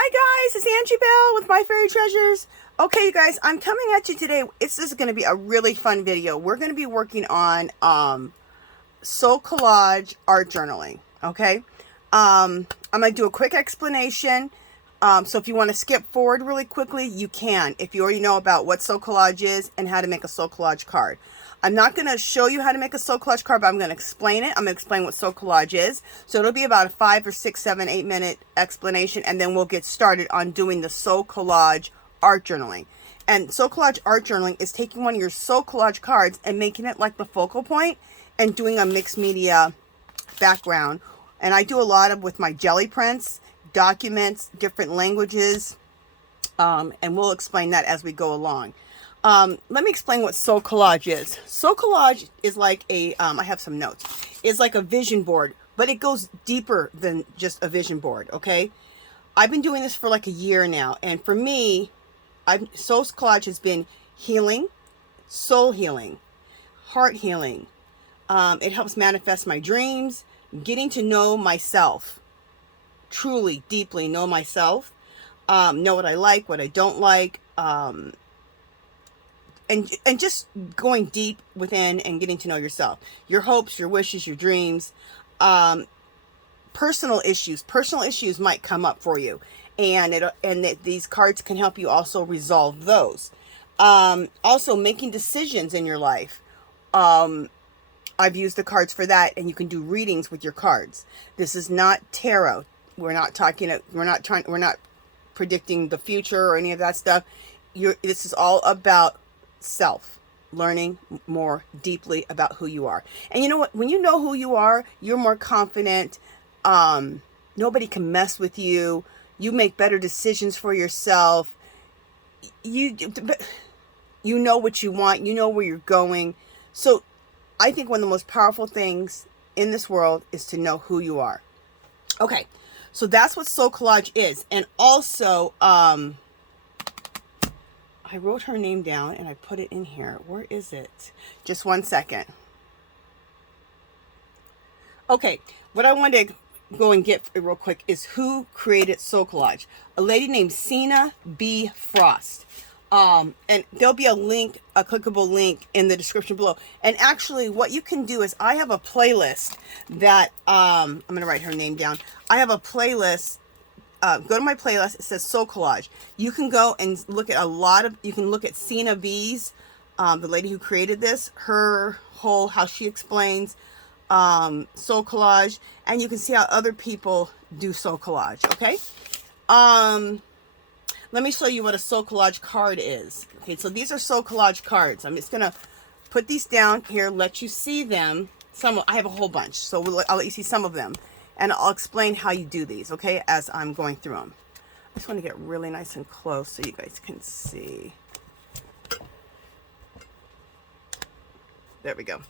Hi guys, it's Angie Bell with My Fairy Treasures. Okay, you guys, I'm coming at you today. This is going to be a really fun video. We're going to be working on soul collage art journaling. Okay, I'm going to do a quick explanation. So if you want to skip forward really quickly, you can. If you already know about what soul collage is and how to make a soul collage card. I'm not going to show you how to make a soul collage card, but I'm going to explain it. I'm going to explain what soul collage is. So it'll be about a 5 or 6, 7, 8 minute explanation, and then we'll get started on doing the soul collage art journaling. And soul collage art journaling is taking one of your soul collage cards and making it like the focal point and doing a mixed media background. And I do a lot of with my jelly prints, documents, different languages, and we'll explain that as we go along. Let me explain what soul collage is. Soul collage is like a, I have some notes, is like a vision board, but it goes deeper than just a vision board, okay? I've been doing this for like a year now, and for me, soul collage has been healing, soul healing, heart healing. It helps manifest my dreams, getting to know myself, truly, deeply know myself, know what I like, what I don't like, and just going deep within and getting to know yourself, your hopes, your wishes, your dreams, personal issues might come up for you, and these cards can help you also resolve those. Also making decisions in your life. I've used the cards for that, and you can do readings with your cards. This is not tarot. We're not predicting the future or any of that stuff. This is all about self, learning more deeply about who you are. And you know what? When you know who you are, you're more confident. Nobody can mess with you. You make better decisions for yourself. You know what you want. You know where you're going. So I think one of the most powerful things in this world is to know who you are. Okay, so that's what soul collage is. And also, I wrote her name down and I put it in here. Where is it? Just one second. Okay, what I wanted to go and get real quick is who created soul collage. A lady named SEENA B. Frost. And there'll be a link, a clickable link in the description below. And actually what you can do is I have a playlist that, I'm going to write her name down. I have a playlist. Go to my playlist. It says soul collage. You can go and look at you can look at SEENA B's, the lady who created this, her whole, how she explains soul collage, and you can see how other people do soul collage. Okay. Let me show you what a soul collage card is. Okay, so these are soul collage cards. I'm just gonna put these down here, let you see them. I have a whole bunch, so I'll let you see some of them. And I'll explain how you do these, okay, as I'm going through them. I just want to get really nice and close so you guys can see. There we go.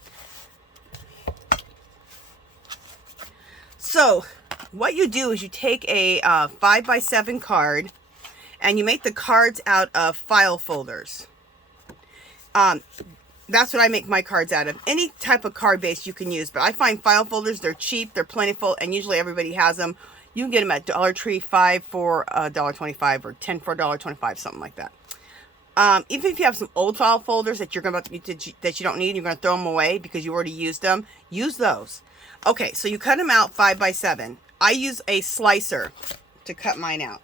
So, what you do is you take a 5x7 card, and you make the cards out of file folders. That's what I make my cards out of. Any type of card base you can use, but I find file folders, they're cheap, they're plentiful, and usually everybody has them. You can get them at Dollar Tree, 5 for $1.25 or 10 for $1.25, something like that. Even if you have some old file folders that that you don't need, you're going to throw them away because you already used them, use those. Okay, so you cut them out 5x7. I use a slicer to cut mine out.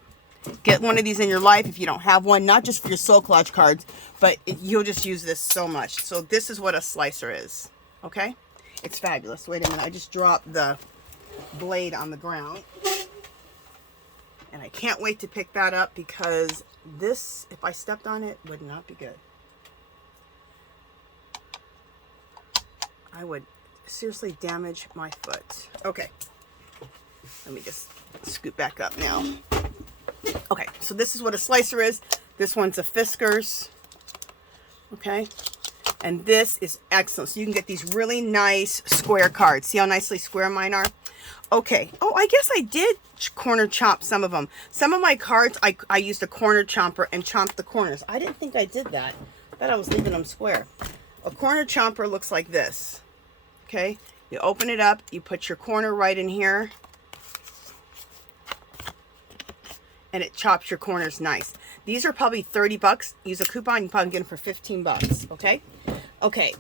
Get one of these in your life if you don't have one, not just for your soul collage cards, but you'll just use this so much. So this is what a slicer is, okay? It's fabulous. Wait a minute, I just dropped the blade on the ground. And I can't wait to pick that up because this, if I stepped on it, would not be good. I would seriously damage my foot. Okay, let me just scoot back up now. Okay, so this is what a slicer is. This one's a Fiskars. Okay, and this is excellent. So you can get these really nice square cards. See how nicely square mine are? Okay. Oh, I guess I did corner chomp some of them. Some of my cards, I used a corner chomper and chomped the corners. I didn't think I did that. I thought I was leaving them square. A corner chomper looks like this. Okay, you open it up, you put your corner right in here. and it chops your corners nice. These are probably 30 bucks. Use a coupon, you probably get them for 15 bucks, okay? Okay.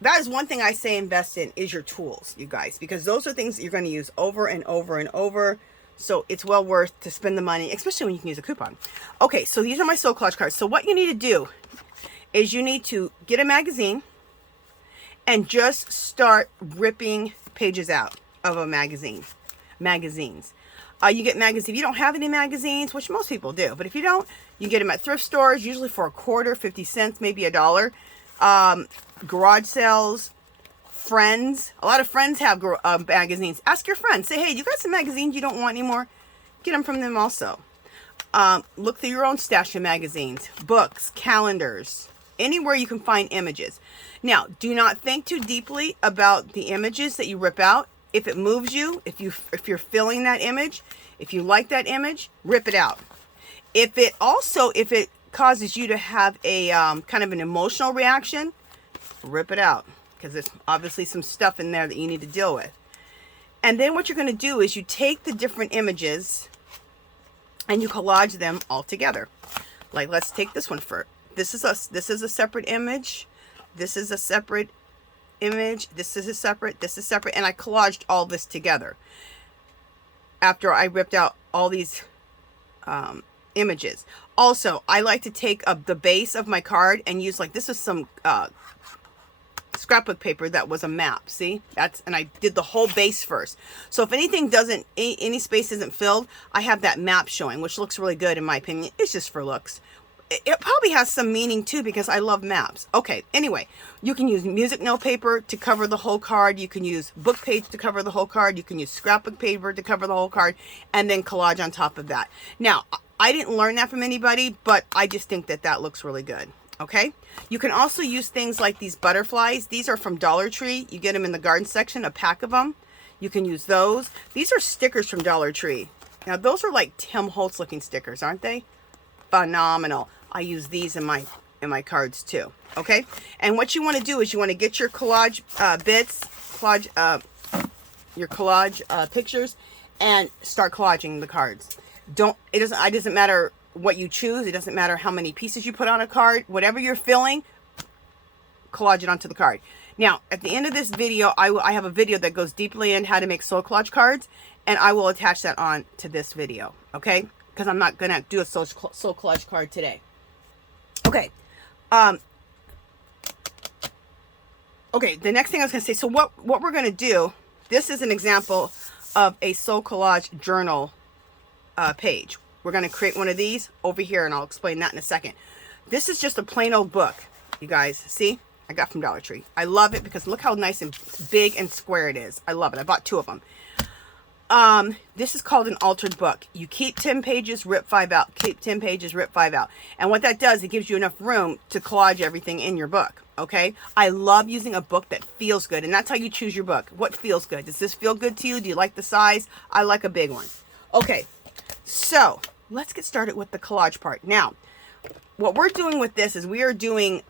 That is one thing I say invest in, is your tools, you guys, because those are things that you're going to use over and over and over. So it's well worth to spend the money, especially when you can use a coupon. Okay, so these are my Soul Collage cards. So what you need to do is you need to get a magazine and just start ripping pages out of a magazine. Magazines. You get magazines. If you don't have any magazines, which most people do, but if you don't, you get them at thrift stores, usually for a quarter, 50 cents, maybe $1. Garage sales, friends. A lot of friends have magazines. Ask your friends. Say, hey, you got some magazines you don't want anymore? Get them from them also. Look through your own stash of magazines, books, calendars, anywhere you can find images. Now, do not think too deeply about the images that you rip out. If it moves you, if you're feeling that image, if you like that image, rip it out. If it causes you to have a kind of an emotional reaction, rip it out, because there's obviously some stuff in there that you need to deal with. And then what you're going to do is you take the different images and you collage them all together. Like, let's take this one first. This is a separate image. This is a separate image. This is separate, and I collaged all this together after I ripped out all these images. Also, I like to take the base of my card and use, like, this is some scrapbook paper that was a map. See, and I did the whole base first. So if anything any space isn't filled, I have that map showing, which looks really good in my opinion. It's just for looks. It probably has some meaning too, because I love maps. Okay, anyway, you can use music note paper to cover the whole card. You can use book page to cover the whole card. You can use scrapbook paper to cover the whole card, and then collage on top of that. Now, I didn't learn that from anybody, but I just think that looks really good. Okay, you can also use things like these butterflies. These are from Dollar Tree. You get them in the garden section, a pack of them. You can use those. These are stickers from Dollar Tree. Now, those are like Tim Holtz looking stickers, aren't they? Phenomenal. I use these in my cards too. Okay, and what you want to do is you want to get your collage your collage pictures, and start collaging the cards. It doesn't matter what you choose. It doesn't matter how many pieces you put on a card. Whatever you're feeling, collage it onto the card. Now, at the end of this video, I have a video that goes deeply in how to make soul collage cards, and I will attach that on to this video. Okay, because I'm not gonna do a soul collage card today. Okay. Okay, the next thing I was going to say, so what we're going to do, this is an example of a soul collage journal page. We're going to create one of these over here, and I'll explain that in a second. This is just a plain old book, you guys. See? I got from Dollar Tree. I love it because look how nice and big and square it is. I love it. I bought 2 of them. This is called an altered book. You keep 10 pages, rip 5 out. Keep 10 pages, rip 5 out. And what that does, it gives you enough room to collage everything in your book. Okay? I love using a book that feels good. And that's how you choose your book. What feels good? Does this feel good to you? Do you like the size? I like a big one. Okay. So, let's get started with the collage part. Now, what we're doing with this is we are doing,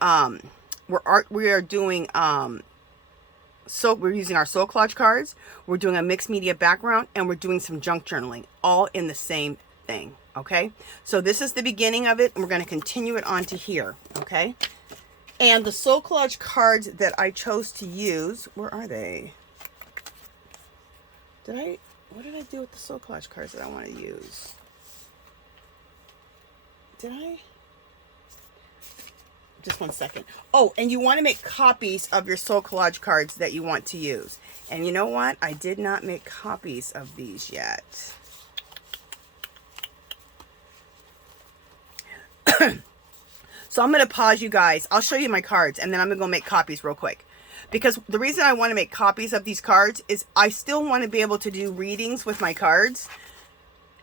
so we're using our soul collage cards, we're doing a mixed media background, and we're doing some junk journaling, all in the same thing. Okay, so this is the beginning of it, and we're going to continue it on to here. Okay, and the soul collage cards that I chose to use, where are they? What did I do with the soul collage cards that I want to use? Just one second. Oh, and you want to make copies of your soul collage cards that you want to use. And you know what? I did not make copies of these yet. So I'm going to pause you guys. I'll show you my cards, and then I'm going to go make copies real quick. Because the reason I want to make copies of these cards is I still want to be able to do readings with my cards.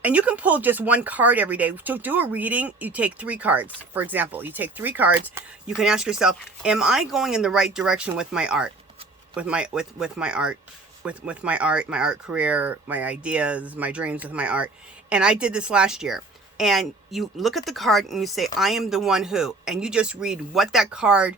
And you can pull just one card every day. To do a reading, you take 3 cards. For example, you take 3 cards. You can ask yourself, am I going in the right direction with my art? With my art career, my ideas, my dreams with my art. And I did this last year. And you look at the card and you say, I am the one who. And you just read what that card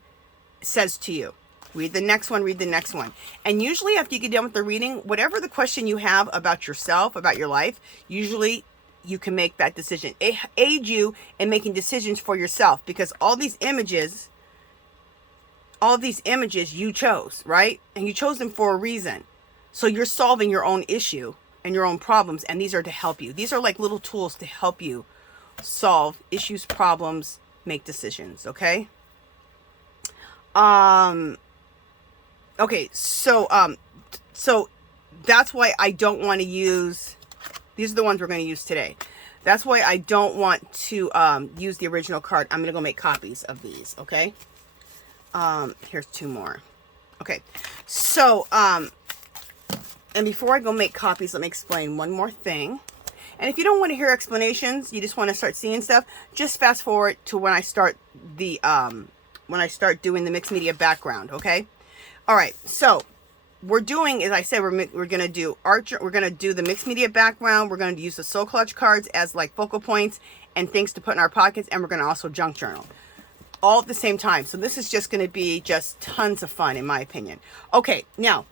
says to you. Read the next one, read the next one. And usually after you get done with the reading, whatever the question you have about yourself, about your life, usually you can make that decision. Aid you in making decisions for yourself, because all these images you chose, right? And you chose them for a reason. So you're solving your own issue and your own problems, and these are to help you. These are like little tools to help you solve issues, problems, make decisions, okay? Okay, so that's why I don't want to use, these are the ones we're going to use today. That's why I don't want to use the original card. I'm going to go make copies of these, okay? Here's 2 more. Okay, so, and before I go make copies, let me explain one more thing. And if you don't want to hear explanations, you just want to start seeing stuff, just fast forward to when I start the, when I start doing the mixed media background, okay? All right, so we're doing, as I said, we're going to do art, we're going to do the mixed media background, we're going to use the Soul Collage cards as like focal points and things to put in our pockets, and we're going to also junk journal. All at the same time. So this is just going to be just tons of fun, in my opinion. Okay, now,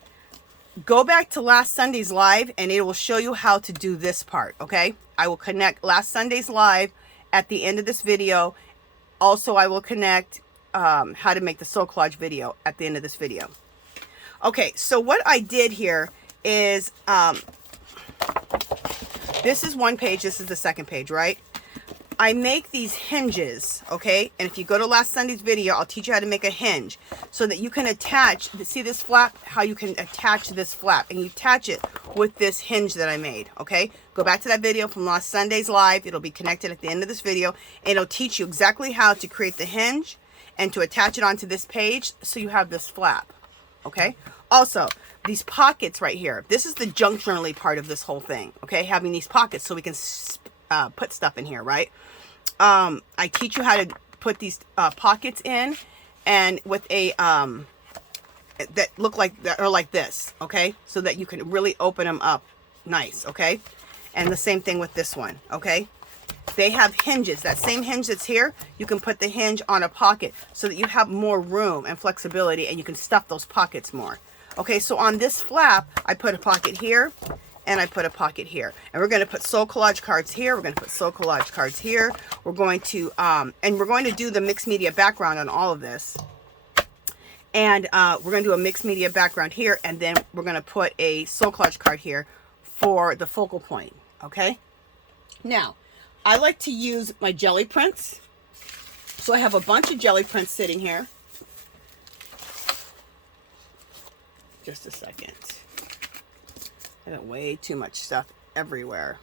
go back to last Sunday's live, and it will show you how to do this part, okay? I will connect last Sunday's live at the end of this video. Also, I will connect how to make the Soul Collage video at the end of this video. Okay, so what I did here is, this is one page, this is the second page, right? I make these hinges, okay? And if you go to last Sunday's video, I'll teach you how to make a hinge so that you can attach, see this flap, how you can attach this flap, and you attach it with this hinge that I made, okay? Go back to that video from last Sunday's live. It'll be connected at the end of this video, and it'll teach you exactly how to create the hinge and to attach it onto this page so you have this flap, okay? Also, these pockets right here, this is the junk journaling part of this whole thing, okay? Having these pockets so we can put stuff in here, right? I teach you how to put these pockets in, and with a that look like that, or like this, okay? So that you can really open them up nice, okay? And the same thing with this one, okay? They have hinges. That same hinge that's here, you can put the hinge on a pocket so that you have more room and flexibility, and you can stuff those pockets more. Okay, so on this flap, I put a pocket here, and I put a pocket here. And we're going to put Soul Collage cards here. We're going to put Soul Collage cards here. We're going to, and we're going to do the mixed media background on all of this. And we're going to do a mixed media background here, and then we're going to put a Soul Collage card here for the focal point, okay? Now, I like to use my jelly prints. So I have a bunch of jelly prints sitting here. Just a second. I got way too much stuff everywhere.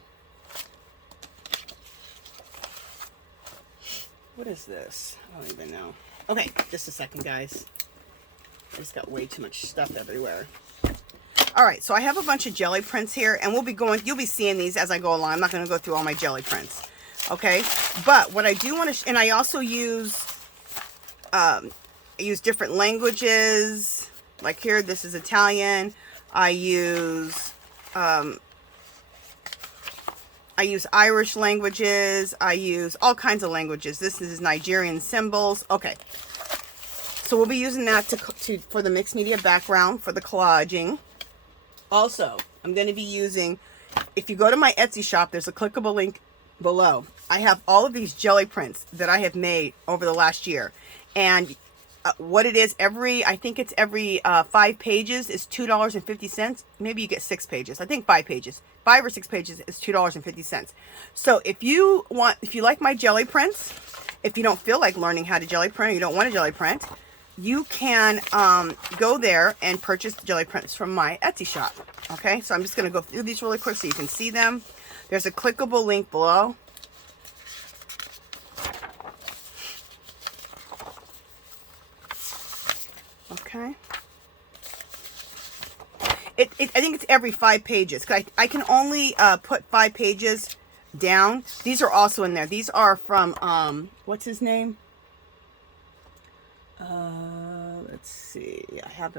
What is this? I don't even know. Okay, just a second, guys. I just got way too much stuff everywhere. All right, so I have a bunch of jelly prints here, and we'll be going, you'll be seeing these as I go along. I'm not going to go through all my jelly prints. Okay, but what I do want to, and I also use, different languages. Like here, this is Italian. I use Irish languages. I use all kinds of languages. This is Nigerian symbols. Okay, so we'll be using that for the mixed media background for the collaging. Also, I'm going to be using, if you go to my Etsy shop, there's a clickable link below. I have all of these jelly prints that I have made over the last year, and what it is, I think it's every 5 pages is $2.50. Maybe you get 6 pages. I think 5 pages. 5 or 6 pages is $2.50. So if you like my jelly prints, if you don't feel like learning how to jelly print, or you don't want a jelly print, you can go there and purchase the jelly prints from my Etsy shop. Okay, so I'm just going to go through these really quick so you can see them. There's a clickable link below. Okay. I think it's every 5 pages. I can only put 5 pages down. These are also in there. These are from, what's his name? Let's see. I have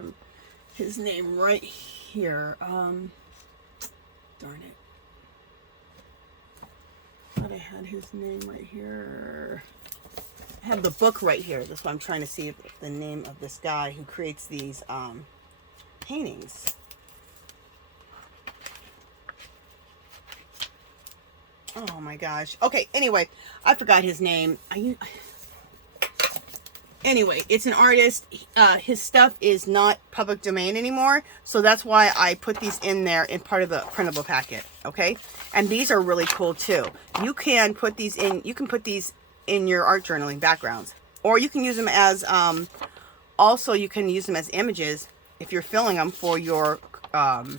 his name right here. Darn it. I thought I had his name right here. I have the book right here. That's why I'm trying to see the name of this guy who creates these paintings. Oh my gosh. Okay, anyway, I forgot his name. Anyway, it's an artist. His stuff is not public domain anymore, so that's why I put these in there in part of the printable packet, okay? And these are really cool too. You can put these in your art journaling backgrounds, or you can use them as also you can use them as images if you're filling them for your soul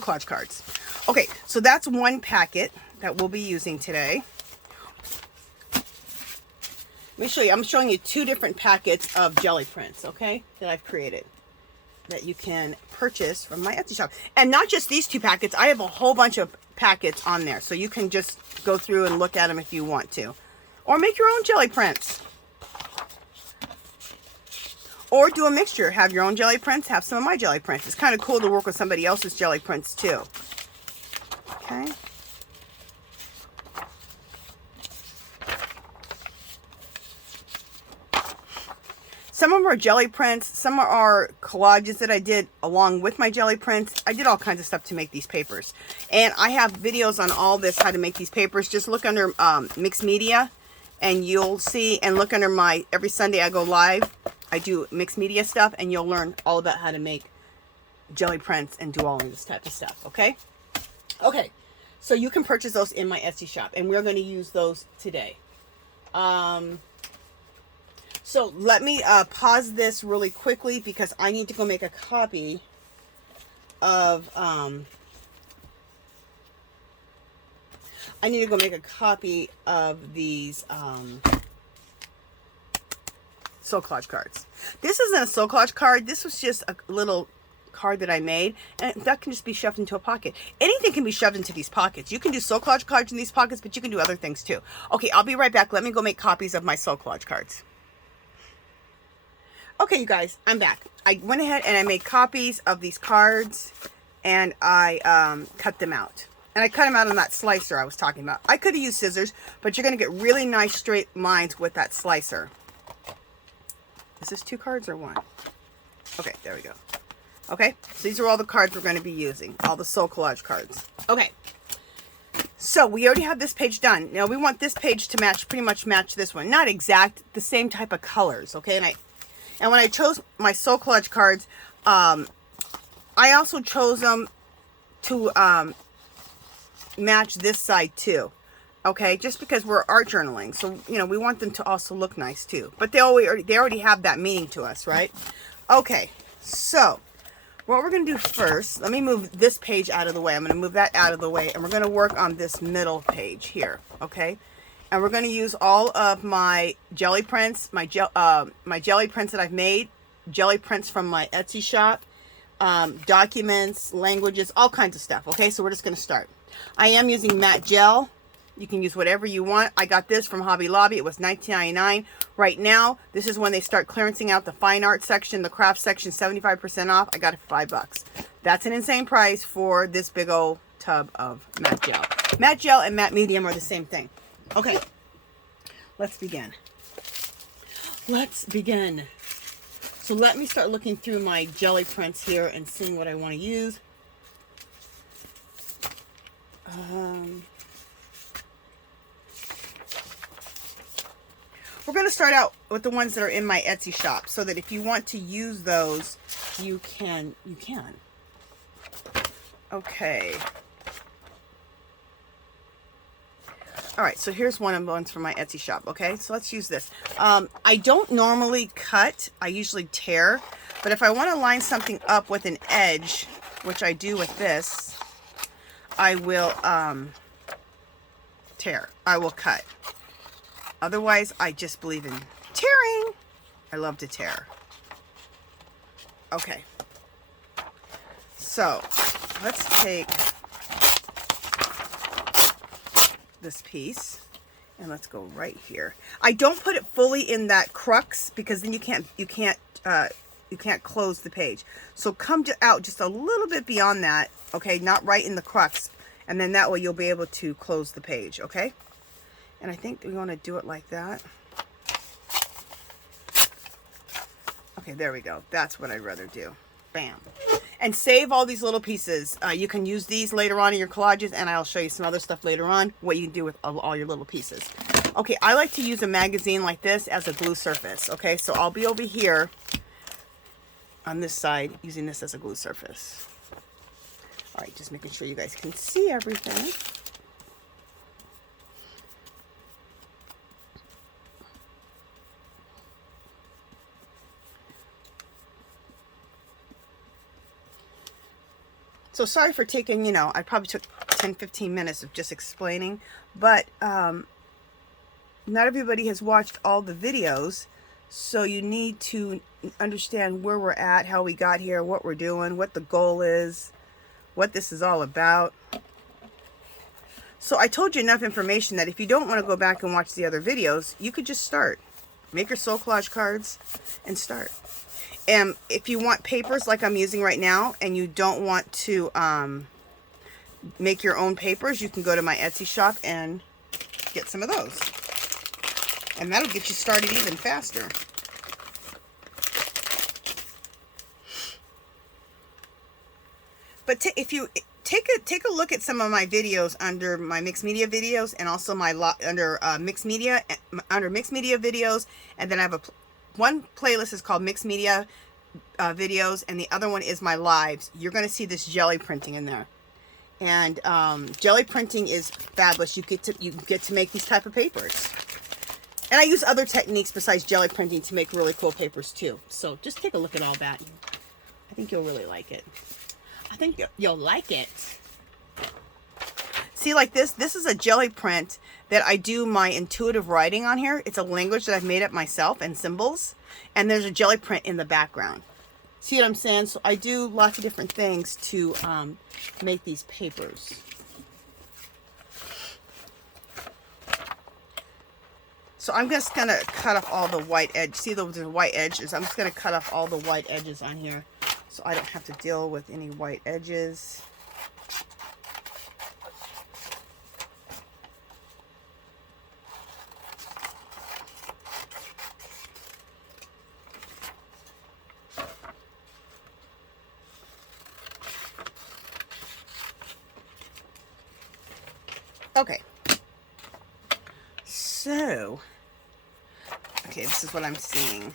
collage cards. Okay, so that's one packet that we'll be using today. Let me show you. I'm showing you two different packets of jelly prints, okay, that I've created that you can purchase from my Etsy shop. And not just these two packets. I have a whole bunch of packets on there, so you can just go through and look at them if you want to. Or make your own jelly prints. Or do a mixture. Have your own jelly prints, have some of my jelly prints. It's kind of cool to work with somebody else's jelly prints too. Okay. Some of them are jelly prints. Some are collages that I did along with my jelly prints. I did all kinds of stuff to make these papers. And I have videos on all this, how to make these papers. Just look under mixed media and you'll see, and look under my, every Sunday I go live. I do mixed media stuff and you'll learn all about how to make jelly prints and do all of this type of stuff, okay? Okay, so you can purchase those in my Etsy shop and we're going to use those today. So let me pause this really quickly because I need to go make a copy of, these soul collage cards. This isn't a soul collage card. This was just a little card that I made, and that can just be shoved into a pocket. Anything can be shoved into these pockets. You can do soul collage cards in these pockets, but you can do other things too. Okay, I'll be right back. Let me go make copies of my soul collage cards. Okay, you guys, I'm back. I went ahead and I made copies of these cards, and I cut them out. And I cut them out on that slicer I was talking about. I could have used scissors, but you're going to get really nice straight lines with that slicer. Is this 2 cards or 1? Okay, there we go. Okay, so these are all the cards we're going to be using. All the soul collage cards. Okay. So we already have this page done. Now we want this page to match, pretty much match this one. Not exact, the same type of colors, okay? And when I chose my soul collage cards, I also chose them to match this side too. Okay, just because we're art journaling, so you know we want them to also look nice too. But they already have that meaning to us, right? Okay, so what we're gonna do first, let me move this page out of the way. I'm gonna move that out of the way, and we're gonna work on this middle page here. Okay, and we're gonna use all of my jelly prints, my jelly prints that I've made, jelly prints from my Etsy shop, documents, languages, all kinds of stuff. Okay, so we're just gonna start. I am using matte gel. You can use whatever you want. I got this from Hobby Lobby. It was $19.99. Right now, this is when they start clearancing out the fine art section, the craft section, 75% off. I got it for $5. That's an insane price for this big old tub of matte gel. Matte gel and matte medium are the same thing. Okay, let's begin. Let's begin. So let me start looking through my jelly prints here and seeing what I want to use. We're going to start out with the ones that are in my Etsy shop so that if you want to use those, you can. Okay. All right, so here's one of the ones from my Etsy shop, okay? So let's use this. I don't normally cut. I usually tear. But if I want to line something up with an edge, which I do with this, I will tear. I will cut. Otherwise, I just believe in tearing. I love to tear. Okay. So, let's take this piece and let's go right here. I don't put it fully in that crux because then you can't close the page. So come out just a little bit beyond that, okay? Not right in the crux, and then that way you'll be able to close the page, okay? And I think we want to do it like that. Okay, there we go. That's what I'd rather do. Bam. And save all these little pieces. You can use these later on in your collages, and I'll show you some other stuff later on, what you can do with all your little pieces. Okay, I like to use a magazine like this as a glue surface. Okay, so I'll be over here on this side using this as a glue surface. All right, just making sure you guys can see everything. So sorry for taking, I probably took 10-15 minutes of just explaining, but not everybody has watched all the videos, so you need to understand where we're at, how we got here, what we're doing, what the goal is, what this is all about. So I told you enough information that if you don't want to go back and watch the other videos, you could just start. Make your soul collage cards and start. And if you want papers like I'm using right now, and you don't want to make your own papers, you can go to my Etsy shop and get some of those. And that'll get you started even faster. But if you take a look at some of my videos under my mixed media videos, and also my under mixed media videos, and then I have one playlist is called mixed media videos, and the other one is my lives. You're going to see this jelly printing in there, and jelly printing is fabulous. You get to make these type of papers, and I use other techniques besides jelly printing to make really cool papers too. So just take a look at all that. I think you'll really like it. I think you'll like it. See, like this is a jelly print that I do my intuitive writing on here. It's a language that I've made up myself and symbols. And there's a jelly print in the background. See what I'm saying? So I do lots of different things to make these papers. So I'm just going to cut off all the white edge. See the white edges? I'm just going to cut off all the white edges on here, so I don't have to deal with any white edges. Okay. So, okay, this is what I'm seeing.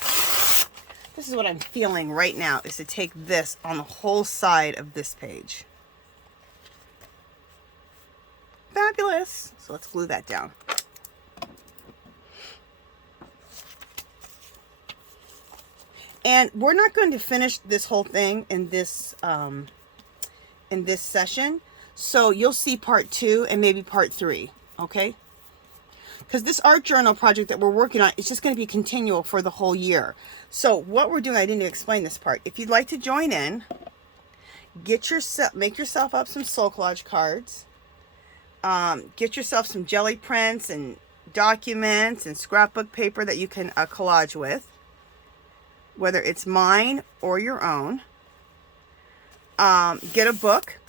This is what I'm feeling right now, is to take this on the whole side of this page. Fabulous. So let's glue that down. And we're not going to finish this whole thing in this session. So you'll see part 2 and maybe part 3, okay? Because this art journal project that we're working on is just going to be continual for the whole year. So what we're doing, I didn't explain this part. If you'd like to join in, make yourself up some soul collage cards. Get yourself some jelly prints and documents and scrapbook paper that you can collage with, whether it's mine or your own. Get a book.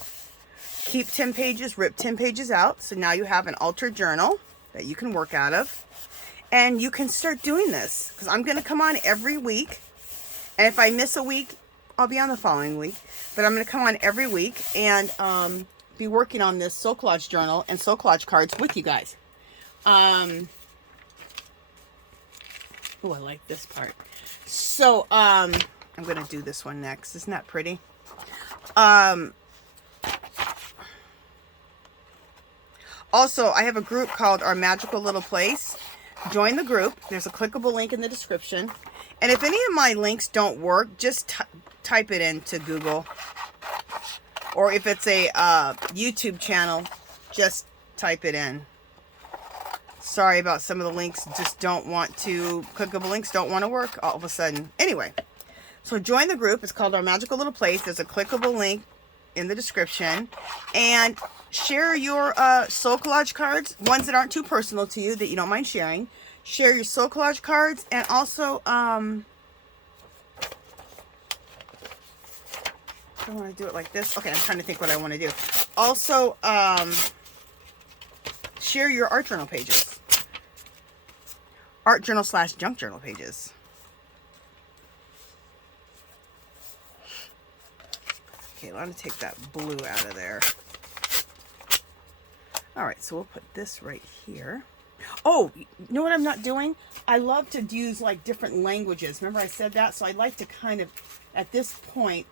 Keep 10 pages, rip 10 pages out. So now you have an altered journal that you can work out of. And you can start doing this, because I'm going to come on every week. And if I miss a week, I'll be on the following week. But I'm going to come on every week and be working on this soul collage journal and soul collage cards with you guys. Oh, I like this part. So I'm going to do this one next. Isn't that pretty? Also, I have a group called Our Magical Little Place. Join the group. There's a clickable link in the description. And if any of my links don't work, just type it into Google. Or if it's a YouTube channel, just type it in. Sorry about some of the links. Just don't want to, clickable links don't want to work all of a sudden. Anyway, so join the group. It's called Our Magical Little Place. There's a clickable link in the description. And share your soul collage cards, ones that aren't too personal to you, that you don't mind sharing. Share your soul collage cards, and also I want to do it like this. Okay, I'm trying to think what I want to do. Also, share your art journal pages. Art journal / junk journal pages. Okay, let me take that blue out of there. All right, so we'll put this right here. Oh, you know what I'm not doing? I love to use like different languages. Remember I said that? So I'd like to kind of, at this point,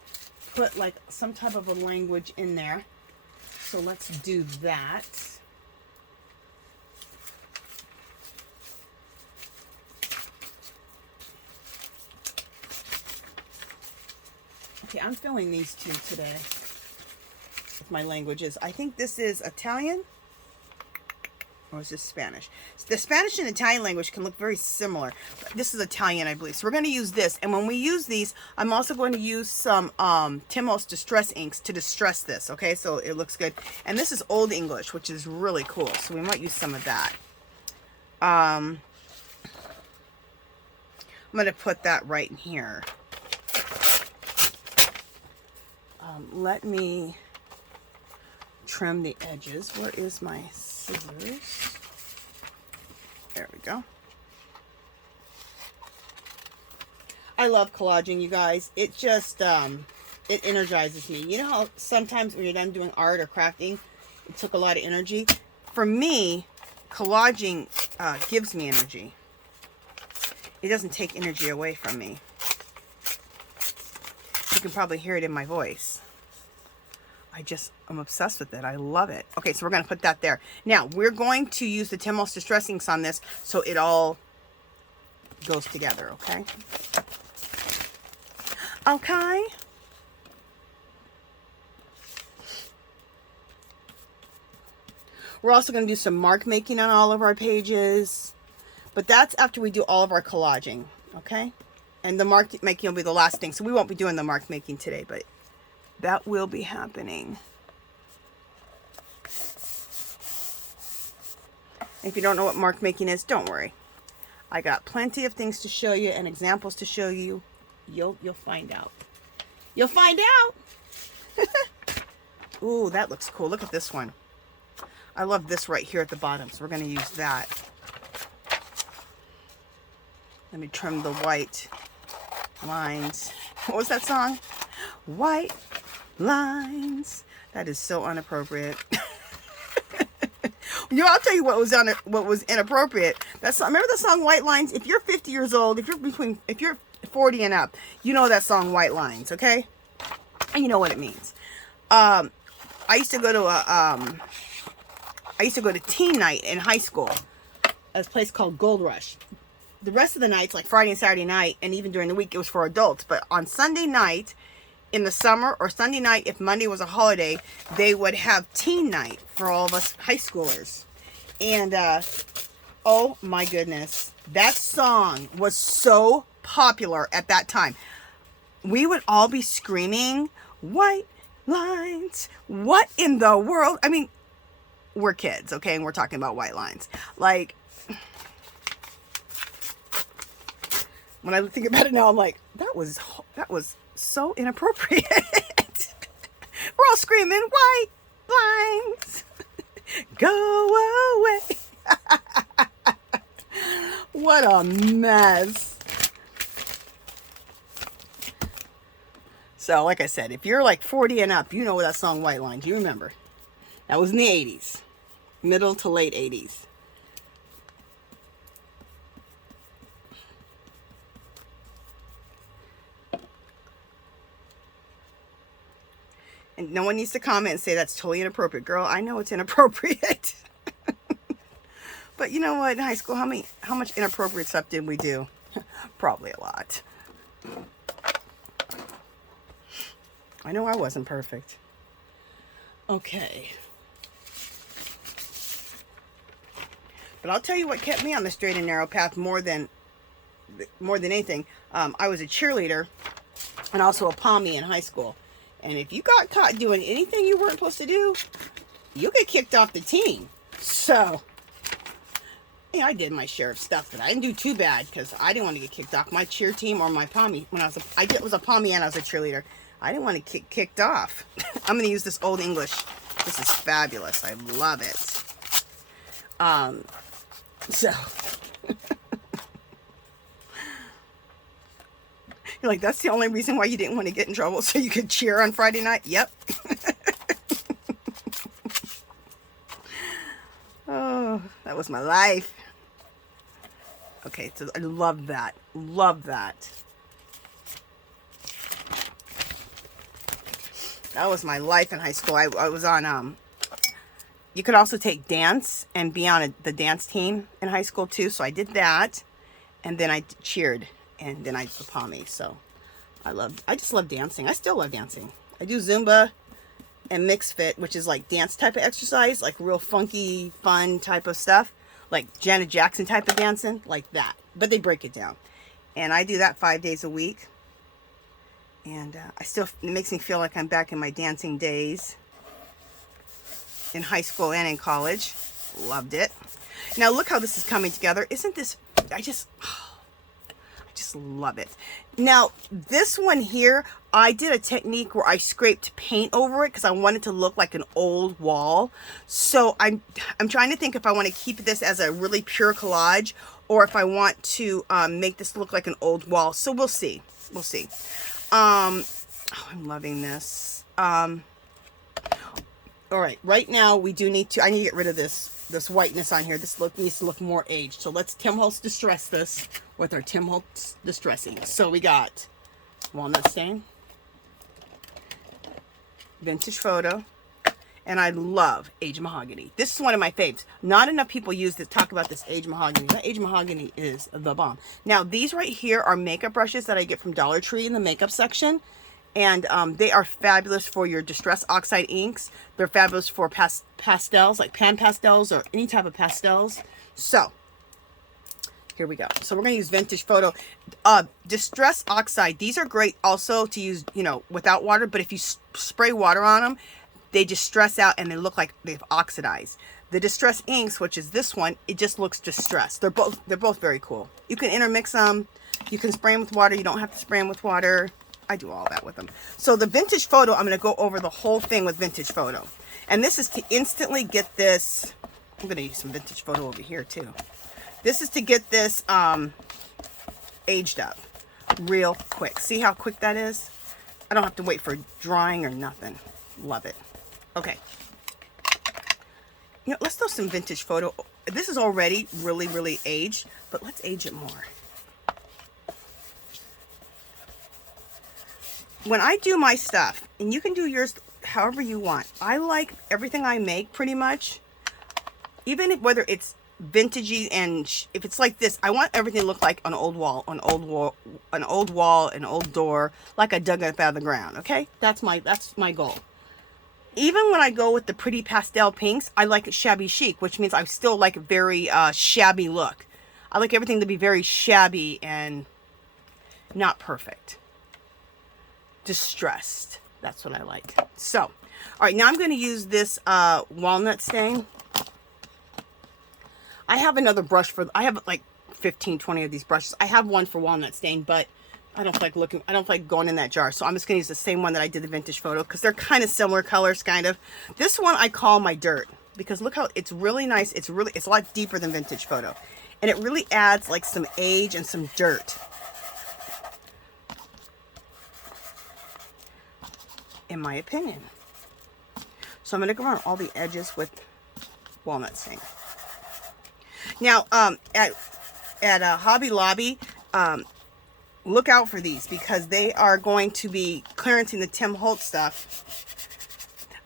put like some type of a language in there. So let's do that. Okay, I'm filling these two today with my languages. I think this is Italian, or is this Spanish? The Spanish and Italian language can look very similar. This is Italian, I believe. So we're going to use this. And when we use these, I'm also going to use some Timos Distress inks to distress this, okay? So it looks good. And this is Old English, which is really cool. So we might use some of that. I'm going to put that right in here. Let me trim the edges. Where is my scissors? There we go. I love collaging, you guys. It just, it energizes me. You know how sometimes when you're done doing art or crafting, it took a lot of energy? For me, collaging gives me energy. It doesn't take energy away from me. You can probably hear it in my voice. I'm obsessed with it. I love it. Okay, so we're going to put that there. Now, we're going to use the Timos Distress inks on this so it all goes together, okay? Okay. We're also going to do some mark making on all of our pages. But that's after we do all of our collaging, okay? And the mark making will be the last thing. So we won't be doing the mark making today, but that will be happening. If you don't know what mark making is, don't worry. I got plenty of things to show you and examples to show you. You'll find out. You'll find out. Ooh, that looks cool. Look at this one. I love this right here at the bottom, so we're going to use that. Let me trim the white lines. What was that song? White lines. That is so inappropriate. You know, I'll tell you what was inappropriate. That's remember the song White Lines? If you're 50 years old, if you're 40 and up, you know that song White Lines, okay? And you know what it means. I used to go to teen night in high school at a place called Gold Rush. The rest of the nights, like Friday and Saturday night, and even during the week, it was for adults. But on Sunday night in the summer, or Sunday night if Monday was a holiday, they would have teen night for all of us high schoolers. And oh my goodness, that song was so popular at that time. We would all be screaming, white lines, what in the world? I mean, we're kids, okay, and we're talking about white lines. Like, when I think about it now, I'm like, that was so inappropriate. We're all screaming, white lines, go away. What a mess. So, like I said, if you're like 40 and up, you know that song White Lines. You remember. That was in the 80s. Middle to late 80s. And no one needs to comment and say that's totally inappropriate. Girl, I know it's inappropriate. But you know what? In high school, how much inappropriate stuff did we do? Probably a lot. I know I wasn't perfect. Okay. But I'll tell you what kept me on the straight and narrow path more than anything. I was a cheerleader and also a pommy in high school. And if you got caught doing anything you weren't supposed to do, you get kicked off the team. So, yeah, I did my share of stuff, but I didn't do too bad because I didn't want to get kicked off my cheer team or my pommy. When I was a pommy and I was a cheerleader. I didn't want to get kicked off. I'm going to use this Old English. This is fabulous. I love it. So, You're like, that's the only reason why you didn't want to get in trouble, so you could cheer on Friday night? Yep. Oh, that was my life. Okay, so I love that. Love that. That was my life in high school. I was on, you could also take dance and be on the dance team in high school too. So I did that. And then I cheered. And then I did the pommy. So I just love dancing. I still love dancing. I do Zumba and mixed fit, which is like dance type of exercise, like real funky, fun type of stuff. Like Janet Jackson type of dancing, like that. But they break it down. And I do that 5 days a week. And it makes me feel like I'm back in my dancing days in high school and in college. Loved it. Now look how this is coming together. Isn't this, I just love it. Now this one here, I did a technique where I scraped paint over it because I wanted to look like an old wall. So I'm trying to think if I want to keep this as a really pure collage or if I want to make this look like an old wall. So we'll see. We'll see. Oh, I'm loving this. All right, right now we do need to, I need to get rid of this whiteness on here. This look needs to look more aged. So let's Tim Holtz Distress this with our Tim Holtz Distressing. So we got walnut stain, vintage photo, and I love aged mahogany. This is one of my faves. Not enough people talk about this aged mahogany. That aged mahogany is the bomb. Now these right here are makeup brushes that I get from Dollar Tree in the makeup section. And they are fabulous for your Distress Oxide inks. They're fabulous for pastels, like pan pastels or any type of pastels. So, here we go. So we're going to use Vintage Photo. Distress Oxide, these are great also to use, you know, without water. But if you spray water on them, they just stress out and they look like they've oxidized. The Distress inks, which is this one, it just looks distressed. They're both very cool. You can intermix them. You can spray them with water. You don't have to spray them with water. I do all that with them. So the Vintage Photo, I'm going to go over the whole thing with Vintage Photo. And this is to instantly get this. I'm going to use some Vintage Photo over here too. This is to get this aged up real quick. See how quick that is? I don't have to wait for drying or nothing. Love it. Okay. You know, let's throw some Vintage Photo. This is already really, really aged, but let's age it more. When I do my stuff, and you can do yours however you want, I like everything I make pretty much, even whether it's vintagey and if it's like this, I want everything to look like an old wall, an old door, like I dug up out of the ground. Okay, that's my goal. Even when I go with the pretty pastel pinks, I like it shabby chic, which means I still like a very shabby look. I like everything to be very shabby and not perfect. Distressed. That's what I like. So, all right, now I'm going to use this walnut stain. I have another brush I have like 15, 20 of these brushes. I have one for walnut stain, but I don't feel like going in that jar. So I'm just going to use the same one that I did the Vintage Photo because they're kind of similar colors, kind of. This one I call my dirt because look how it's really nice. It's a lot deeper than Vintage Photo. And it really adds like some age and some dirt. In my opinion. So I'm going to go around all the edges with walnut stain. Now, at Hobby Lobby, look out for these because they are going to be clearancing the Tim Holtz stuff.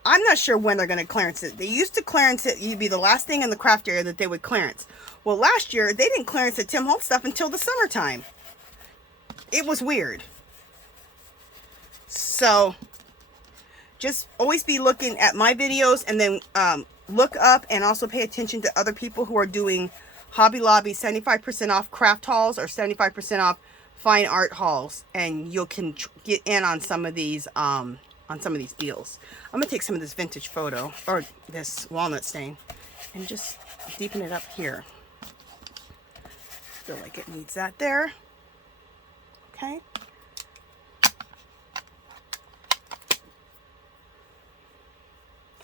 I'm not sure when they're going to clearance it. They used to clearance it. You'd be the last thing in the craft area that they would clearance. Well, last year, they didn't clearance the Tim Holtz stuff until the summertime. It was weird. So just always be looking at my videos and then look up and also pay attention to other people who are doing Hobby Lobby 75% off craft hauls or 75% off fine art hauls, and you can get in on some of these deals. I'm gonna take some of this Vintage Photo or this walnut stain and just deepen it up here. Feel like it needs that there. Okay.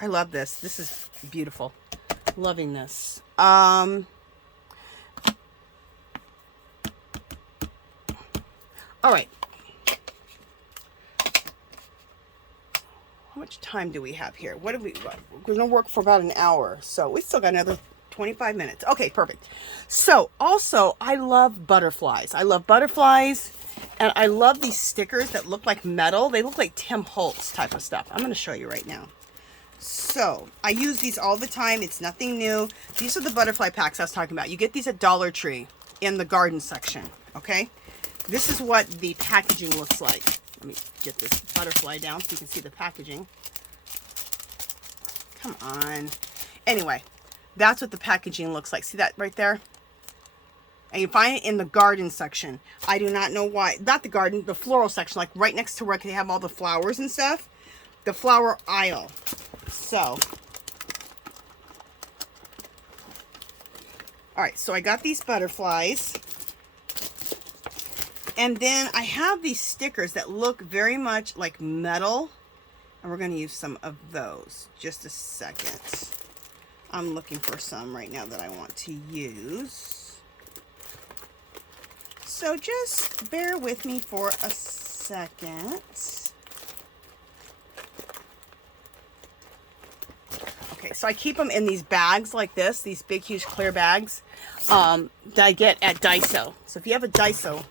I love this. This is beautiful. Loving this. All right. much time do we have here? We're gonna work for about an hour, so we still got another 25 minutes. Okay, perfect. So also, I love butterflies. I love butterflies, and I love these stickers that look like metal. They look like Tim Holtz type of stuff. I'm gonna show you right now. So I use these all the time. It's nothing new. These are the butterfly packs I was talking about. You get these at Dollar Tree in the garden section, okay? This is what the packaging looks like. Let me get this butterfly down so you can see the packaging. Come on. Anyway, that's what the packaging looks like. See that right there? And you find it in the garden section. I do not know why. Not the garden, the floral section, like right next to where they have all the flowers and stuff. The flower aisle. So, all right, so I got these butterflies. And then I have these stickers that look very much like metal. And we're going to use some of those. Just a second. I'm looking for some right now that I want to use. So just bear with me for a second. Okay, so I keep them in these bags like this, these big, huge clear bags that I get at Daiso. So if you have a Daiso,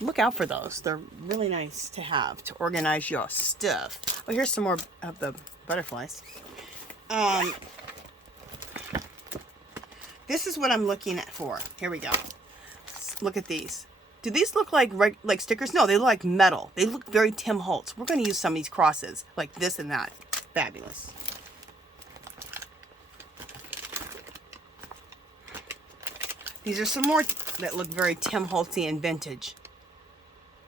look out for those. They're really nice to have to organize your stuff. Oh, here's some more of the butterflies. This is what I'm looking at for. Here we go. Look at these. Do these look like stickers? No, they look like metal. They look very Tim Holtz. We're going to use some of these crosses, like this and that. Fabulous. These are some more that look very Tim Holtzy and vintage.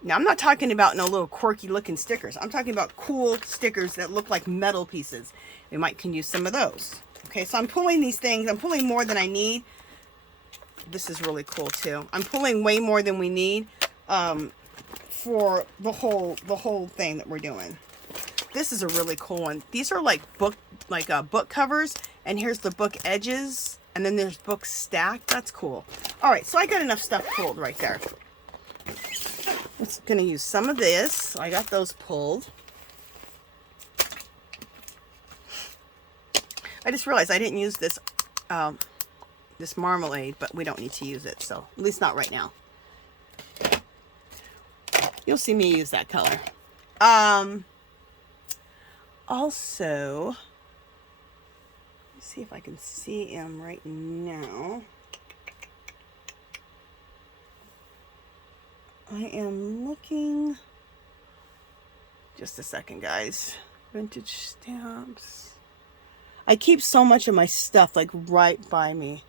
Now, I'm not talking about no little quirky looking stickers. I'm talking about cool stickers that look like metal pieces. We can use some of those. Okay, so I'm pulling these things. I'm pulling more than I need. This is really cool too. I'm pulling way more than we need for the whole thing that we're doing. This is a really cool one. These are like book covers, and here's the book edges. And then there's books stacked. That's cool. All right, so I got enough stuff pulled right there. I'm going to use some of this. I got those pulled. I just realized I didn't use this this marmalade, but we don't need to use it. So at least not right now. You'll see me use that color. Also, see if I can see him right now. I am looking. Just a second, guys. Vintage stamps. I keep so much of my stuff like right by me.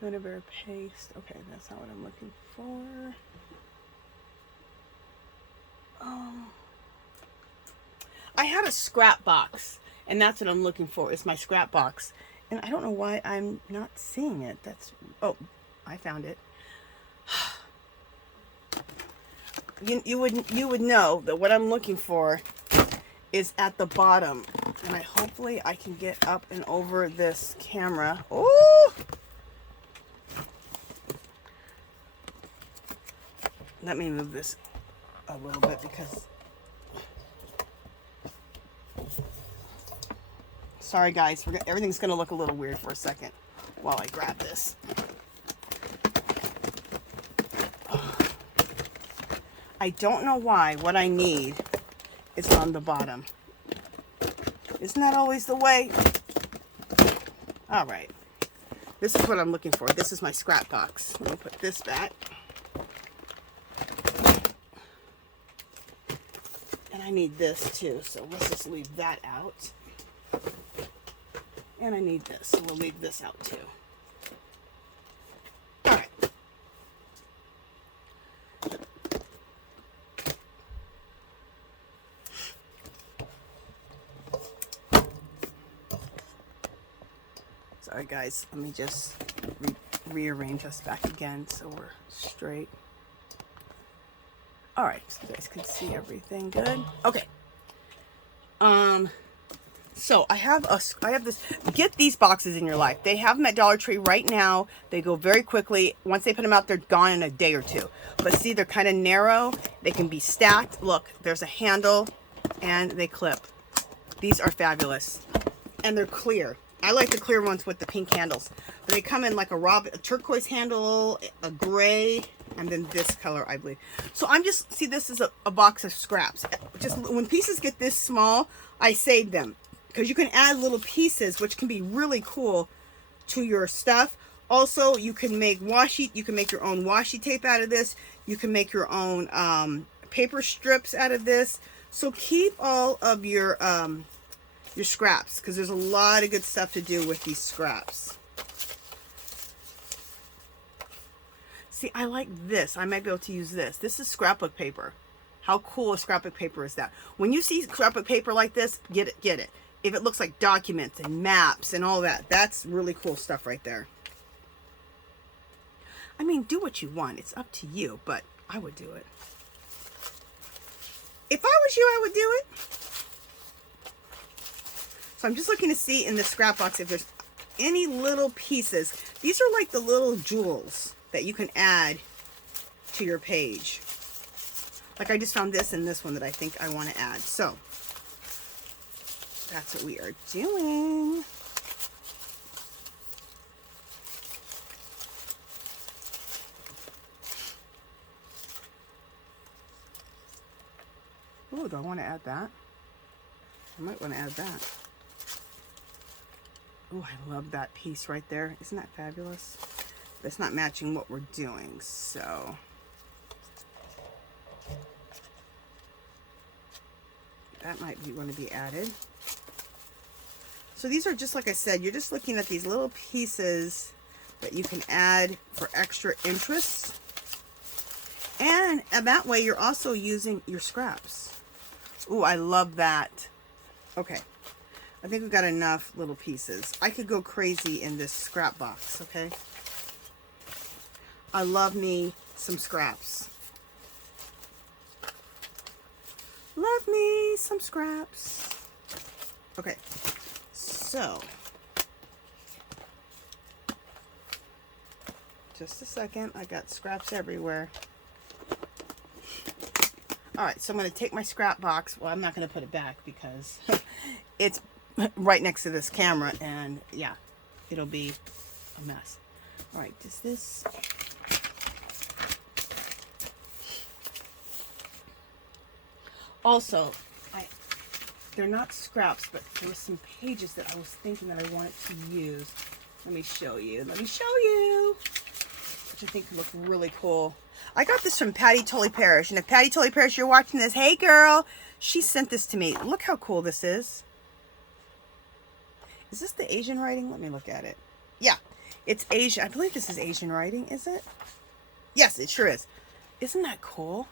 Vinegar paste. Okay, that's not what I'm looking for. I had a scrap box, and that's what I'm looking for, is my scrap box. And I don't know why I'm not seeing it. Oh, I found it. You would know that what I'm looking for is at the bottom. And hopefully I can get up and over this camera. Oh! Let me move this a little bit because... Sorry guys, everything's going to look a little weird for a second while I grab this. I don't know why what I need is on the bottom. Isn't that always the way? All right. This is what I'm looking for. This is my scrap box. Let me put this back. And I need this too, so let's just leave that out. And I need this, so we'll leave this out too. All right. Sorry guys, let me just rearrange us back again so we're straight. All right, so you guys can see everything good. Okay. So I have this, get these boxes in your life. They have them at Dollar Tree right now. They go very quickly. Once they put them out, they're gone in a day or two. But see, they're kind of narrow. They can be stacked. Look, there's a handle and they clip. These are fabulous. And they're clear. I like the clear ones with the pink handles. But they come in like a turquoise handle, a gray, and then this color, I believe. So I'm just, see, this is a box of scraps. Just when pieces get this small, I save them. Because you can add little pieces, which can be really cool to your stuff. Also, you can make washi. You can make your own washi tape out of this. You can make your own paper strips out of this. So keep all of your scraps, because there's a lot of good stuff to do with these scraps. See, I like this. I might be able to use this. This is scrapbook paper. How cool a scrapbook paper is that? When you see scrapbook paper like this, get it, get it. If it looks like documents and maps and all that, that's really cool stuff right there. I mean, do what you want. It's up to you, but I would do it. If I was you, I would do it. So I'm just looking to see in the scrap box if there's any little pieces. These are like the little jewels that you can add to your page. Like I just found this and this one that I think I want to add. So that's what we are doing. Oh, do I want to add that? I might want to add that. Oh, I love that piece right there. Isn't that fabulous? But it's not matching what we're doing, so. That might be want to be added. So these are just, like I said, you're just looking at these little pieces that you can add for extra interest. And that way you're also using your scraps. Ooh, I love that. Okay. I think we've got enough little pieces. I could go crazy in this scrap box, okay? I love me some scraps. Love me some scraps. Okay. So, just a second. I got scraps everywhere. All right, so I'm going to take my scrap box. Well, I'm not going to put it back because it's right next to this camera, and yeah, it'll be a mess. All right, does this... Also, they're not scraps, but there were some pages that I was thinking that I wanted to use. Let me show you. Let me show you. Which I think look really cool. I got this from Patti Tolley Parrish. And if Patti Tolley Parrish, you're watching this, hey girl, she sent this to me. Look how cool this is. Is this the Asian writing? Let me look at it. Yeah, it's Asian. I believe this is Asian writing, is it? Yes, it sure is. Isn't that cool?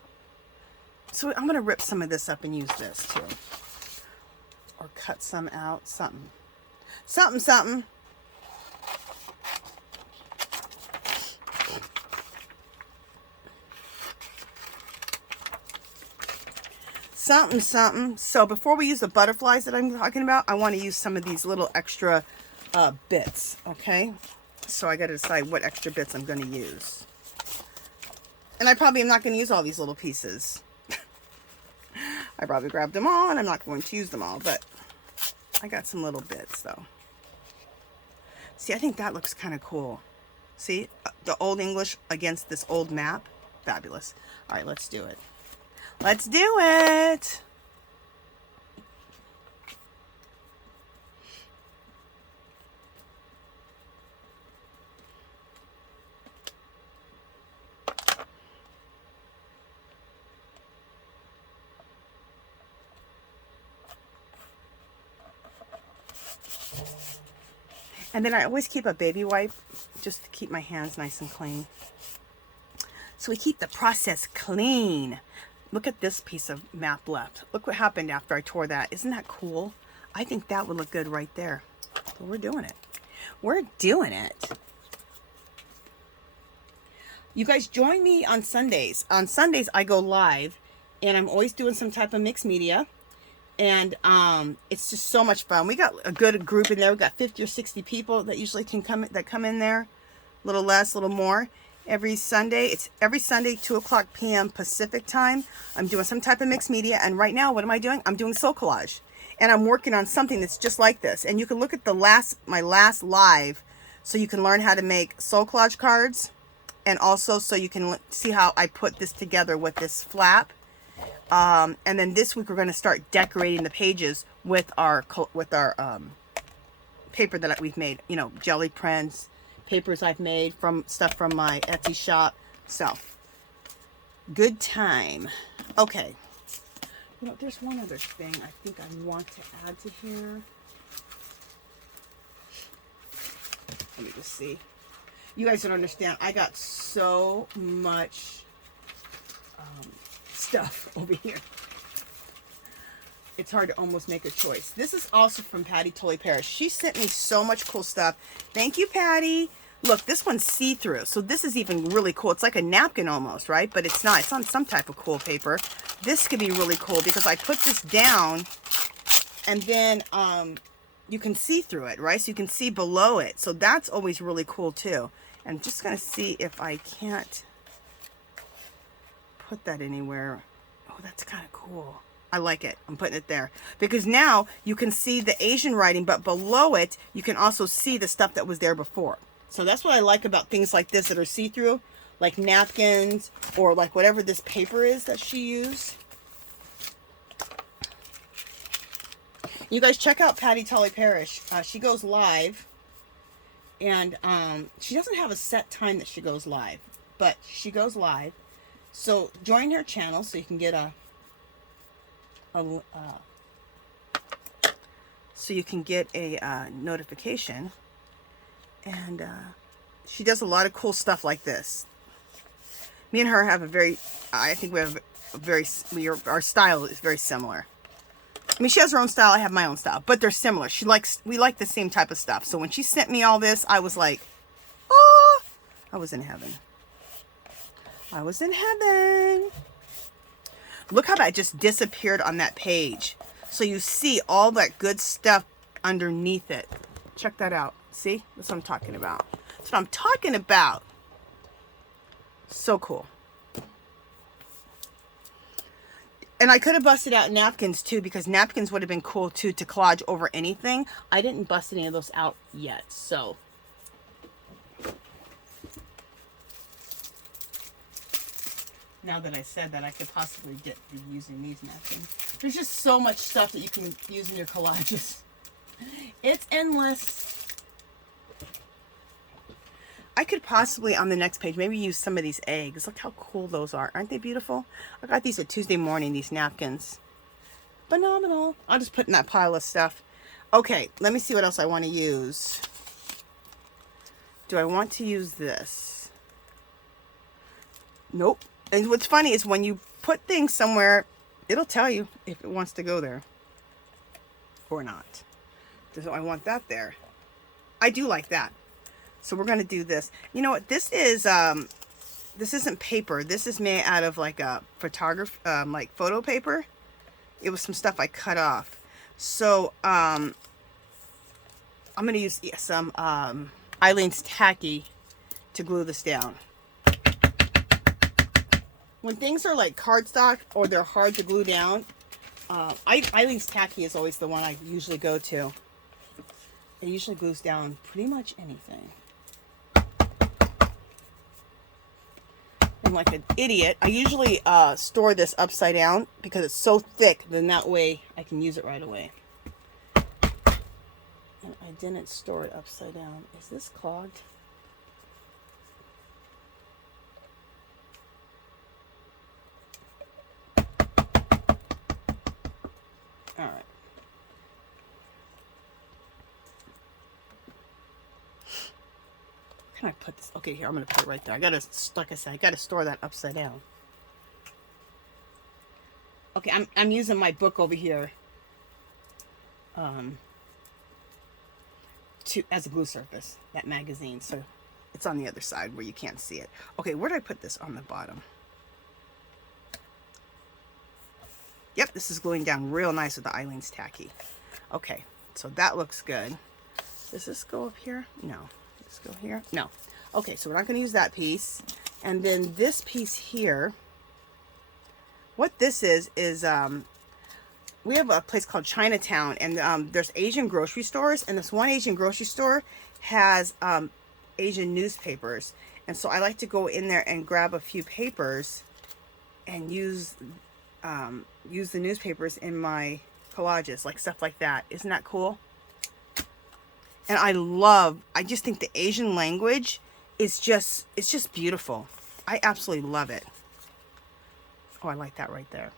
So I'm going to rip some of this up and use this too. Or cut some out. Something. Something. Something, something. So before we use the butterflies that I'm talking about, I want to use some of these little extra bits, okay? So I got to decide what extra bits I'm going to use. And I probably am not going to use all these little pieces. I probably grabbed them all, and I'm not going to use them all, but I got some little bits, though. See, I think that looks kind of cool. See, the Old English against this old map. Fabulous. All right, let's do it. Let's do it. And then I always keep a baby wipe just to keep my hands nice and clean. So we keep the process clean. Look at this piece of map left. Look what happened after I tore that. Isn't that cool? I think that would look good right there. So we're doing it. We're doing it. You guys join me on Sundays. On Sundays I go live, and I'm always doing some type of mixed media. And it's just so much fun. We got a good group in there. We got 50 or 60 people that usually can come in there. A little less, a little more. Every Sunday. It's every Sunday, 2:00 p.m. Pacific time. I'm doing some type of mixed media. And right now, what am I doing? I'm doing soul collage. And I'm working on something that's just like this. And you can look at my last live so you can learn how to make soul collage cards. And also so you can see how I put this together with this flap. And then this week we're going to start decorating the pages with our paper that we've made. You know, jelly prints, papers I've made from stuff from my Etsy shop. So, good time. Okay. You know, there's one other thing I think I want to add to here. Let me just see. You guys don't understand. I got so much stuff over here. It's hard to almost make a choice. This is also from Patti Tolly Parrish. She sent me so much cool stuff. Thank you, Patti. Look, this one's see-through, so this is even really cool. It's like a napkin almost, right? But it's not. It's on some type of cool paper. This could be really cool because I put this down and then you can see through it, right? So you can see below it. So that's always really cool too. And I'm just going to see if I can't put that anywhere. Oh, that's kind of cool. I like it. I'm putting it there because now you can see the Asian writing, but below it, you can also see the stuff that was there before. So that's what I like about things like this that are see-through, like napkins or like whatever this paper is that she used. You guys check out Patti Tolly Parrish. She goes live, and she doesn't have a set time that she goes live, but she goes live. So join her channel so you can get a notification. And she does a lot of cool stuff like this. Me and her have a very, I think we have a very, our style is very similar. I mean, she has her own style, I have my own style, but they're similar. We like the same type of stuff. So when she sent me all this, I was like, oh, I was in heaven. I was in heaven. Look how that just disappeared on that page. So you see all that good stuff underneath it. Check that out. See? That's what I'm talking about. That's what I'm talking about. So cool. And I could have busted out napkins too, because napkins would have been cool too to collage over anything. I didn't bust any of those out yet, so. Now that I said that, I could possibly be using these napkins. There's just so much stuff that you can use in your collages. It's endless. I could possibly, on the next page, maybe use some of these eggs. Look how cool those are. Aren't they beautiful? I got these at Tuesday morning, these napkins. Phenomenal. I'll just put in that pile of stuff. Okay, let me see what else I want to use. Do I want to use this? Nope. And what's funny is when you put things somewhere, it'll tell you if it wants to go there or not. So I want that there. I do like that. So we're going to do this. You know what? This isn't paper. This is made out of like a like photo paper. It was some stuff I cut off. So I'm going to use some Eileen's Tacky to glue this down. When things are like cardstock or they're hard to glue down, Eileen's Tacky is always the one I usually go to. It usually glues down pretty much anything. I'm like an idiot. I usually store this upside down because it's so thick, then that way I can use it right away. And I didn't store it upside down. Is this clogged? All right. Can I put this? Okay, here, I'm going to put it right there. I got to, like I said, I got to store that upside down. Okay, I'm using my book over here as a glue surface, that magazine. So it's on the other side where you can't see it. Okay, where did I put this? On the bottom. Yep, this is gluing down real nice with the Eileen's Tacky. Okay, so that looks good. Does this go up here? No. Does this go here? No. Okay, so we're not going to use that piece. And then this piece here, what this is we have a place called Chinatown, and there's Asian grocery stores, and this one Asian grocery store has Asian newspapers. And so I like to go in there and grab a few papers and use the newspapers in my collages, like stuff like that. Isn't that cool? And I just think the Asian language is just, it's just beautiful. I absolutely love it. Oh, I like that right there.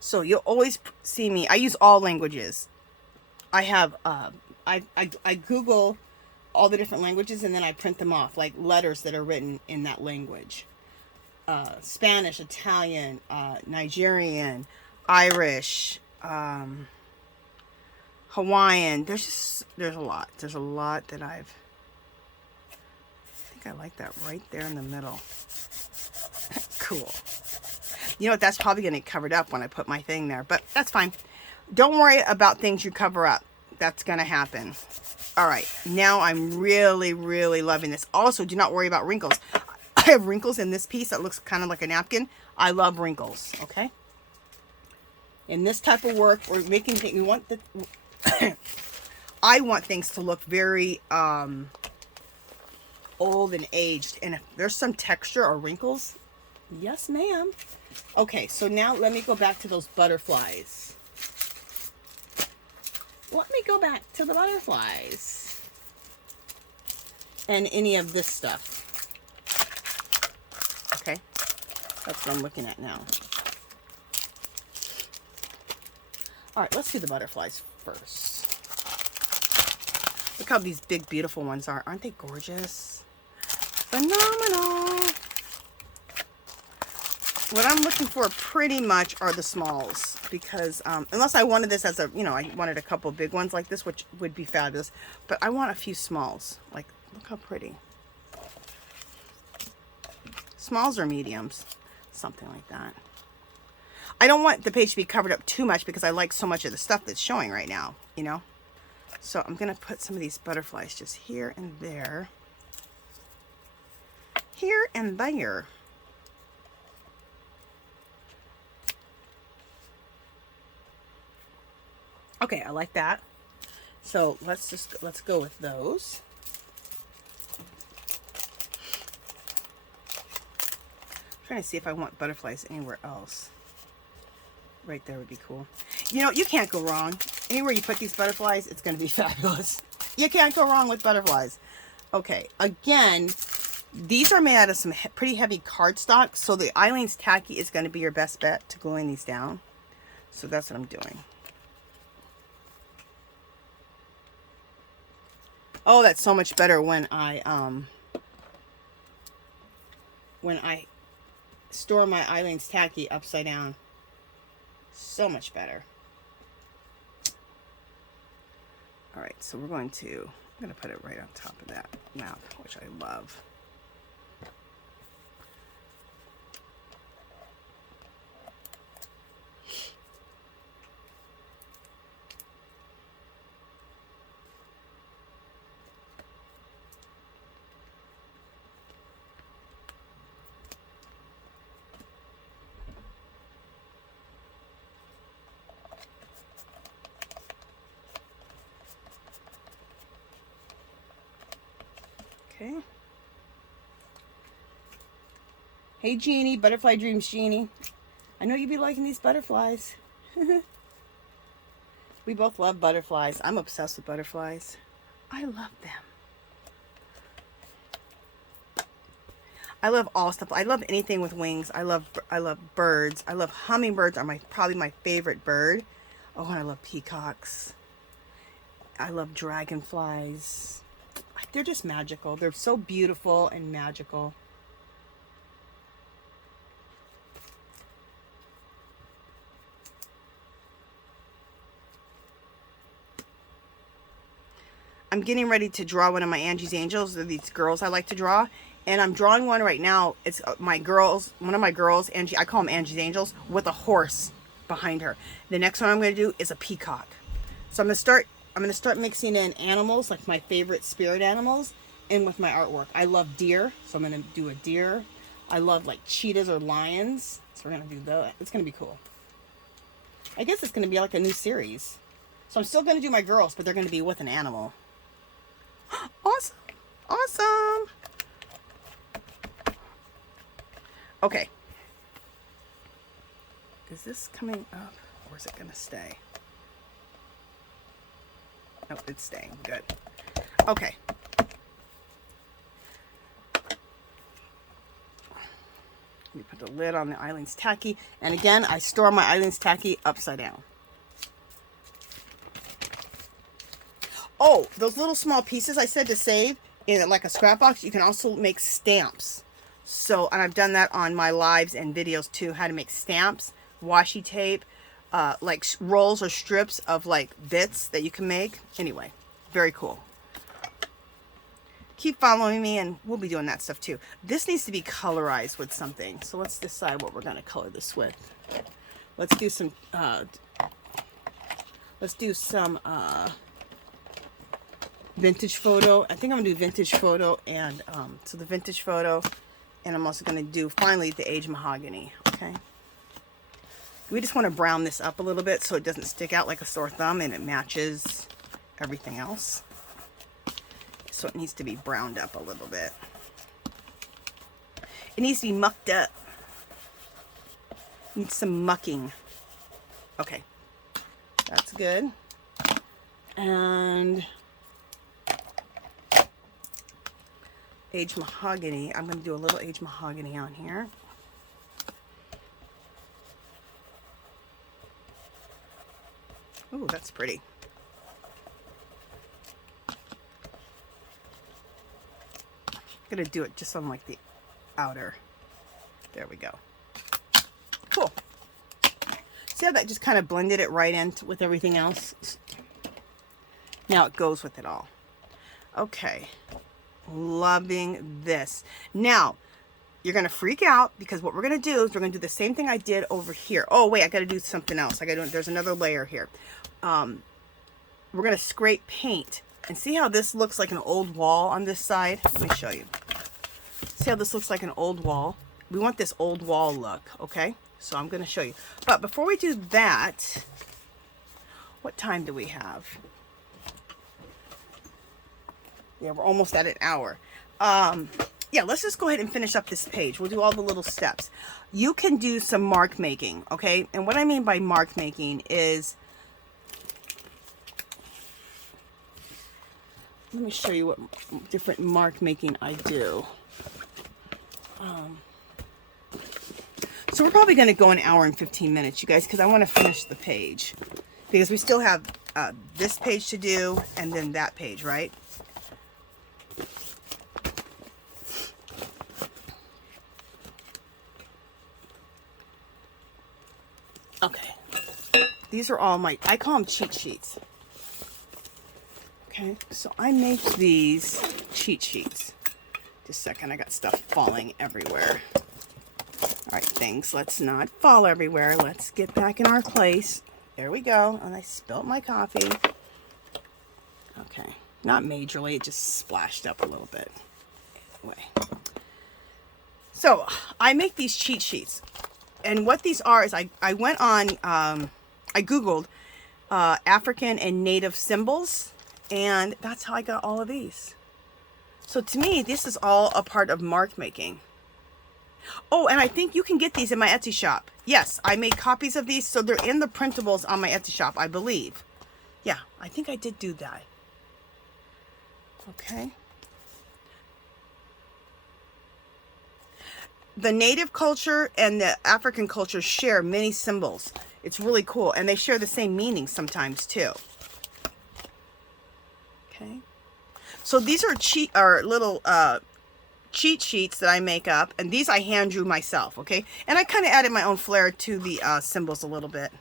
So you'll always see me, I use all languages. I have, I Google all the different languages and then I print them off, like letters that are written in that language. Spanish, Italian, Nigerian, Irish, Hawaiian. There's a lot. There's a lot that I think I like that right there in the middle. Cool. You know what, that's probably going to get covered up when I put my thing there, but that's fine. Don't worry about things you cover up. That's going to happen. All right, now I'm really, really loving this. Also, do not worry about wrinkles. I have wrinkles in this piece that looks kind of like a napkin. I love wrinkles, okay? In this type of work, we're making things, we want the, I want things to look very old and aged. And if there's some texture or wrinkles, yes, ma'am. Okay, so now let me go back to those butterflies. Let me go back to the butterflies. And any of this stuff. Okay, that's what I'm looking at now. All right, let's do the butterflies first. Look how these big, beautiful ones are. Aren't they gorgeous? Phenomenal. What I'm looking for pretty much are the smalls, because unless I wanted this as a, you know, I wanted a couple big ones like this, which would be fabulous, but I want a few smalls. Like, look how pretty. Smalls or mediums, something like that. I don't want the page to be covered up too much because I like so much of the stuff that's showing right now, you know. So I'm going to put some of these butterflies just here and there. Here and there. Okay, I like that. So let's go with those. I'm trying to see if I want butterflies anywhere else. Right there would be cool. You know, you can't go wrong. Anywhere you put these butterflies, it's going to be fabulous. You can't go wrong with butterflies. Okay, again, these are made out of some pretty heavy cardstock, so the Eileen's Tacky is going to be your best bet to gluing these down. So that's what I'm doing. Oh, that's so much better when I store my Eileen's Tacky upside down. So much better. All right, so I'm going to put it right on top of that map, which I love. Okay. Hey, Jeannie, Butterfly Dreams, Jeannie. I know you'd be liking these butterflies. We both love butterflies. I'm obsessed with butterflies. I love them. I love all stuff. I love anything with wings. I love birds. I love hummingbirds are probably my favorite bird. Oh, and I love peacocks. I love dragonflies. They're just magical. They're so beautiful and magical. I'm getting ready to draw one of my Angie's Angels. They're these girls I like to draw. And I'm drawing one right now. It's one of my girls, Angie, I call them Angie's Angels, with a horse behind her. The next one I'm going to do is a peacock. So I'm going to start mixing in animals, like my favorite spirit animals, in with my artwork. I love deer, so I'm going to do a deer. I love like cheetahs or lions, so we're going to do that. It's going to be cool. I guess it's going to be like a new series. So I'm still going to do my girls, but they're going to be with an animal. Awesome. Awesome. Okay. Is this coming up or is it going to stay? Oh, it's staying. Good. Okay. Let me put the lid on the Eileen's Tacky. And again, I store my Eileen's Tacky upside down. Oh, those little small pieces I said to save in like a scrap box, you can also make stamps. So, and I've done that on my lives and videos too, how to make stamps, washi tape, like rolls or strips of like bits that you can make. Anyway, very cool. Keep following me and we'll be doing that stuff too. This needs to be colorized with something. So let's decide what we're going to color this with. Let's do some, vintage photo. I think I'm going to do vintage photo and, so the vintage photo. And I'm also going to do, finally, the aged mahogany, okay? We just want to brown this up a little bit so it doesn't stick out like a sore thumb and it matches everything else. So it needs to be browned up a little bit. It needs to be mucked up. Needs some mucking. Okay. That's good. And aged mahogany. I'm going to do a little aged mahogany on here. Ooh, that's pretty. I'm going to do it just on like the outer. There we go. Cool. See how that just kind of blended it right in with everything else? Now it goes with it all. Okay. Loving this. Now, you're going to freak out because what we're going to do is we're going to do the same thing I did over here. Oh, wait, I got to do something else. There's another layer here. We're going to scrape paint. And see how this looks like an old wall on this side? Let me show you. See how this looks like an old wall? We want this old wall look, okay? So I'm going to show you. But before we do that, what time do we have? Yeah, we're almost at an hour. Yeah, let's just go ahead and finish up this page. We'll do all the little steps. You can do some mark making, okay? And what I mean by mark making is, let me show you what different mark making I do. So we're probably going to go an hour and 15 minutes, you guys, because I want to finish the page. Because we still have this page to do and then that page, right? Okay, these are all my, I call them cheat sheets. Okay, so I make these cheat sheets. Just a second, I got stuff falling everywhere. All right, things, let's not fall everywhere. Let's get back in our place. There we go, and I spilled my coffee. Okay, not majorly, it just splashed up a little bit. Anyway. So, I make these cheat sheets. And what these are is I went on, I Googled African and Native symbols, and that's how I got all of these. So to me, this is all a part of mark making. Oh, and I think you can get these in my Etsy shop. Yes, I made copies of these, so they're in the printables on my Etsy shop, I believe. Yeah, I think I did do that. Okay. The native culture and the African culture share many symbols. It's really cool. And they share the same meaning sometimes too. Okay. So these are little cheat sheets that I make up. And these I hand drew myself. Okay. And I kind of added my own flair to the symbols a little bit.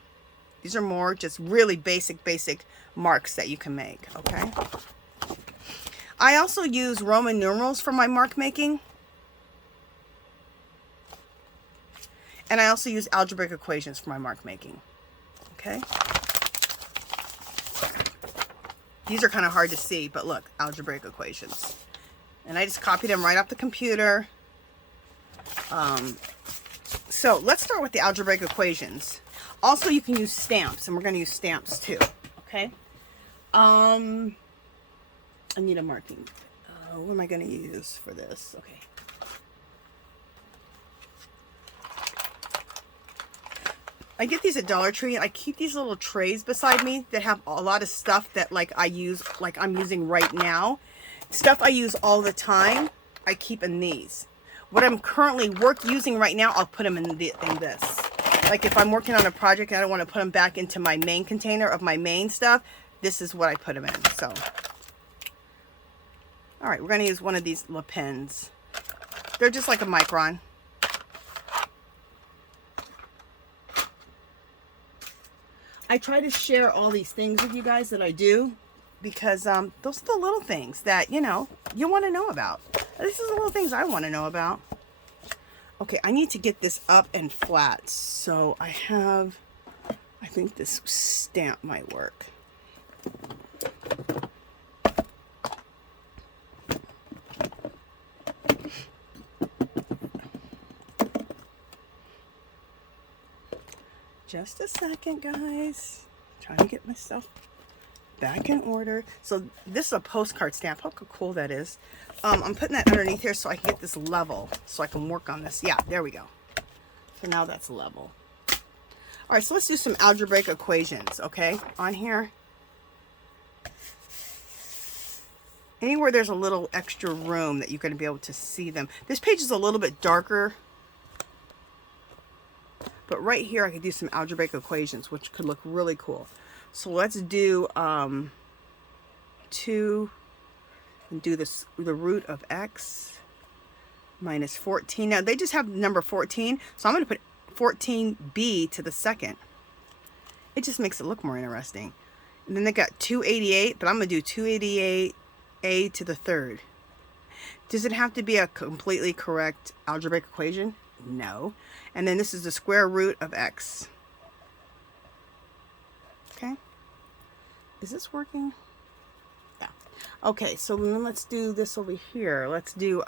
These are more just really basic marks that you can make. Okay. I also use Roman numerals for my mark making. And I also use algebraic equations for my mark making. Okay. These are kind of hard to see, but look, algebraic equations. And I just copied them right off the computer. So let's start with the algebraic equations. Also, you can use stamps, and we're going to use stamps too. Okay. I need a marking. What am I going to use for this? Okay. I get these at Dollar Tree, and I keep these little trays beside me that have a lot of stuff that like I use, like I'm using right now. Stuff I use all the time, I keep in these. What I'm currently using right now, I'll put them in this. Like if I'm working on a project and I don't want to put them back into my main container of my main stuff, this is what I put them in. So, all right, we're going to use one of these Le Pens. They're just like a micron. I try to share all these things with you guys that I do because those are the little things that, you know, you want to know about. These are the little things I want to know about. Okay, I need to get this up and flat. So I think this stamp might work. Just a second, guys. Trying to get myself back in order. So this is a postcard stamp. Look how cool that is. I'm putting that underneath here so I can get this level, so I can work on this. Yeah, there we go. So now that's level. All right, so let's do some algebraic equations, okay? On here. Anywhere there's a little extra room that you're going to be able to see them. This page is a little bit darker. But right here, I could do some algebraic equations, which could look really cool. So let's do 2, and do this, the root of x minus 14. Now, they just have the number 14, so I'm going to put 14b to the second. It just makes it look more interesting. And then they got 288, but I'm going to do 288a to the third. Does it have to be a completely correct algebraic equation? No. And then this is the square root of x. Okay. Is this working? Yeah. Okay, so then let's do this over here. Let's do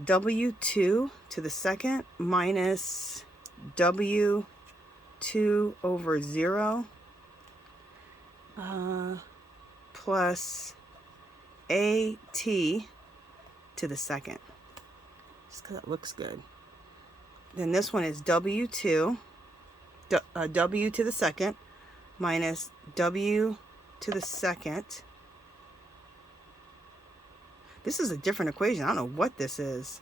w2 to the second minus w2 over 0 plus at to the second. Just because it looks good. Then this one is w2, w to the second minus w to the second. This is a different equation. I don't know what this is.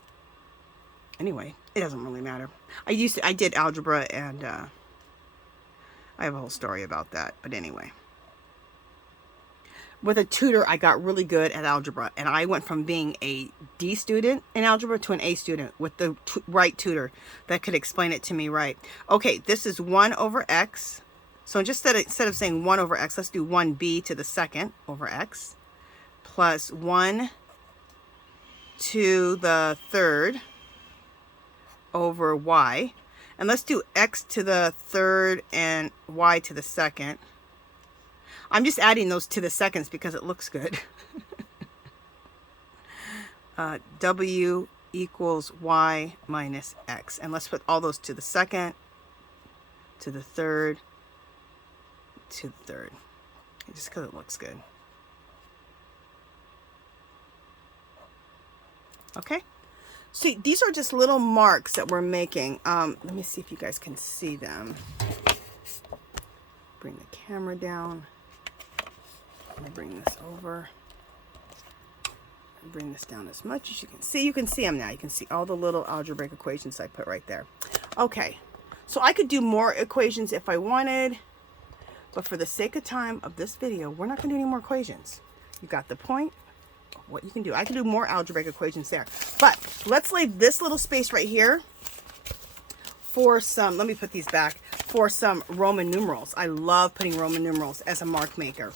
Anyway, it doesn't really matter. I did algebra, and I have a whole story about that. But anyway. With a tutor, I got really good at algebra, and I went from being a D student in algebra to an A student with the right tutor that could explain it to me right. Okay, this is 1 over x. So just instead of saying 1 over x, let's do 1b to the second over x plus 1 to the third over y. And let's do x to the third and y to the second. I'm just adding those to the seconds because it looks good. W equals y minus x. And let's put all those to the second, to the third, to the third. Just because it looks good. Okay. See, these are just little marks that we're making. Let me see if you guys can see them. Bring the camera down. I'm going to bring this over. Bring this down as much as you can see. You can see them now. You can see all the little algebraic equations I put right there. Okay. So I could do more equations if I wanted. But for the sake of time of this video, we're not going to do any more equations. You got the point of what you can do. I can do more algebraic equations there. But let's leave this little space right here for some, let me put these back, for some Roman numerals. I love putting Roman numerals as a mark maker.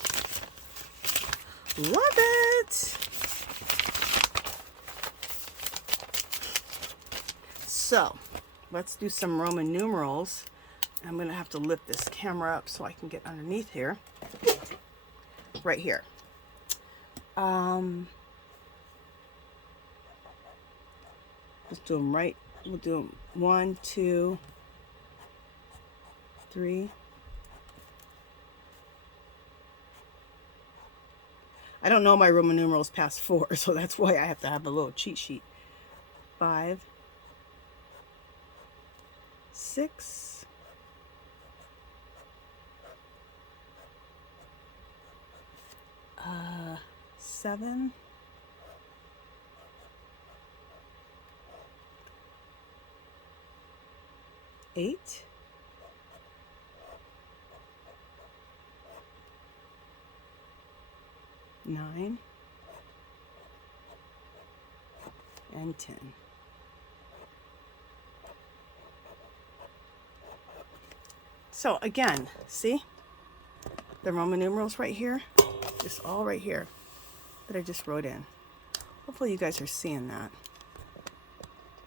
Love it. So let's do some Roman numerals. I'm going to have to lift this camera up so I can get underneath here. Right here. Let's do them right. We'll do them 1, 2, 3. I don't know my Roman numerals past 4, so that's why I have to have a little cheat sheet. 5, 6, 7, 8, 9, and 10. So again, see the Roman numerals right here, just all right here that I just wrote in. Hopefully you guys are seeing that.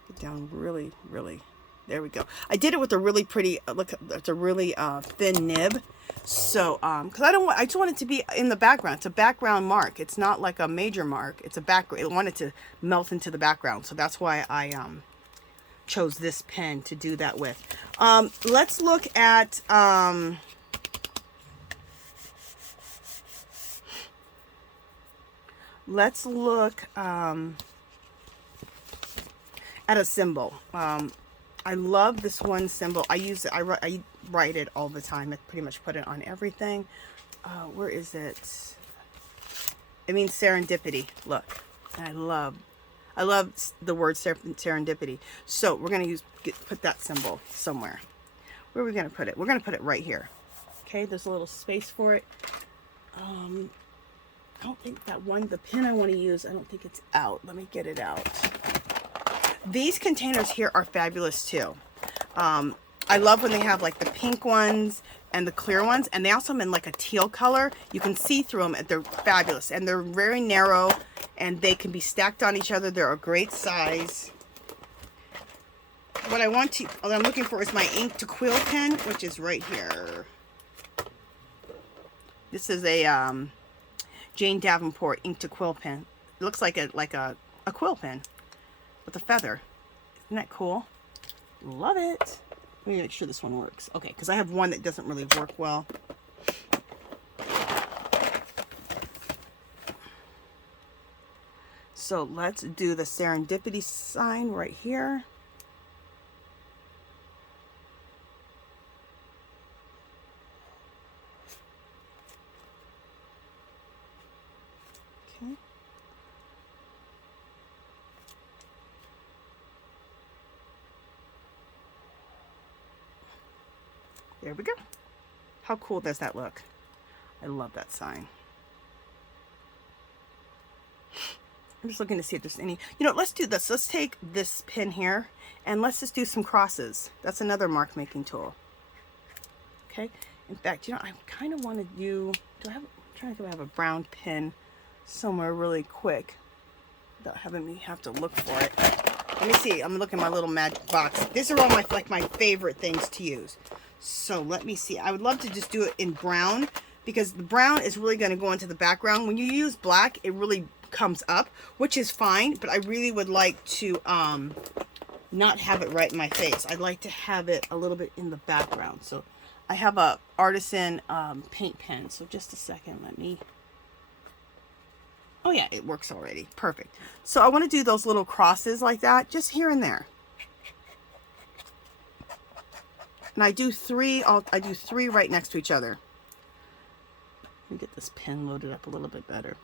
Get down really, really. There we go. I did it with a really pretty look. It's a really thin nib. So, because I just want it to be in the background. It's a background mark. It's not like a major mark. It's a background. I want it to melt into the background. So that's why I chose this pen to do that with. Let's look at at a symbol. I love this one symbol. I use it. I write it all the time. I pretty much put it on everything. Where is it? It means serendipity. Look, and I love the word serendipity. So we're gonna put that symbol somewhere. Where are we gonna put it? We're gonna put it right here. Okay, there's a little space for it. I don't think that one, the pen I want to use, I don't think it's out. Let me get it out. These containers here are fabulous too. I love when they have like the pink ones and the clear ones, and they also have in like a teal color. You can see through them, and they're fabulous, and they're very narrow, and they can be stacked on each other. They're a great size. What I'm looking for is my ink to quill pen, which is right here. This is a Jane Davenport ink to quill pen. It looks like a quill pen with a feather. Isn't that cool? Love it. Let me make sure this one works. Okay, because I have one that doesn't really work well. So let's do the serendipity sign right here. Okay. There we go. How cool does that look? I love that sign. I'm just looking to see if there's any, let's do this. Let's take this pin here and let's just do some crosses. That's another mark making tool. Okay. In fact, I kind of want to do, I'm trying to think if I have a brown pin somewhere really quick without having me have to look for it. Let me see. I'm looking at my little magic box. These are all my favorite things to use. So let me see. I would love to just do it in brown because the brown is really going to go into the background. When you use black, it really comes up, which is fine, but I really would like to not have it right in my face. I'd like to have it a little bit in the background. So I have a artisan paint pen. So just a second, let me. Oh yeah, it works already. Perfect. So I want to do those little crosses like that, just here and there. And I do three. I do three right next to each other. Let me get this pen loaded up a little bit better.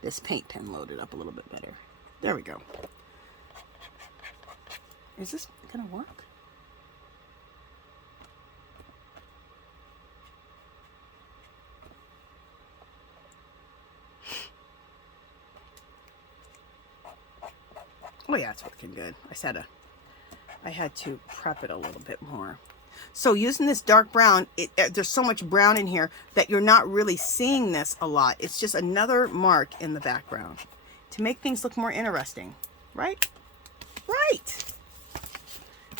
This paint pen loaded up a little bit better. There we go. Is this gonna work? Oh yeah, it's working good. I had to prep it a little bit more. So using this dark brown, there's so much brown in here that you're not really seeing this a lot. It's just another mark in the background to make things look more interesting, right? Right.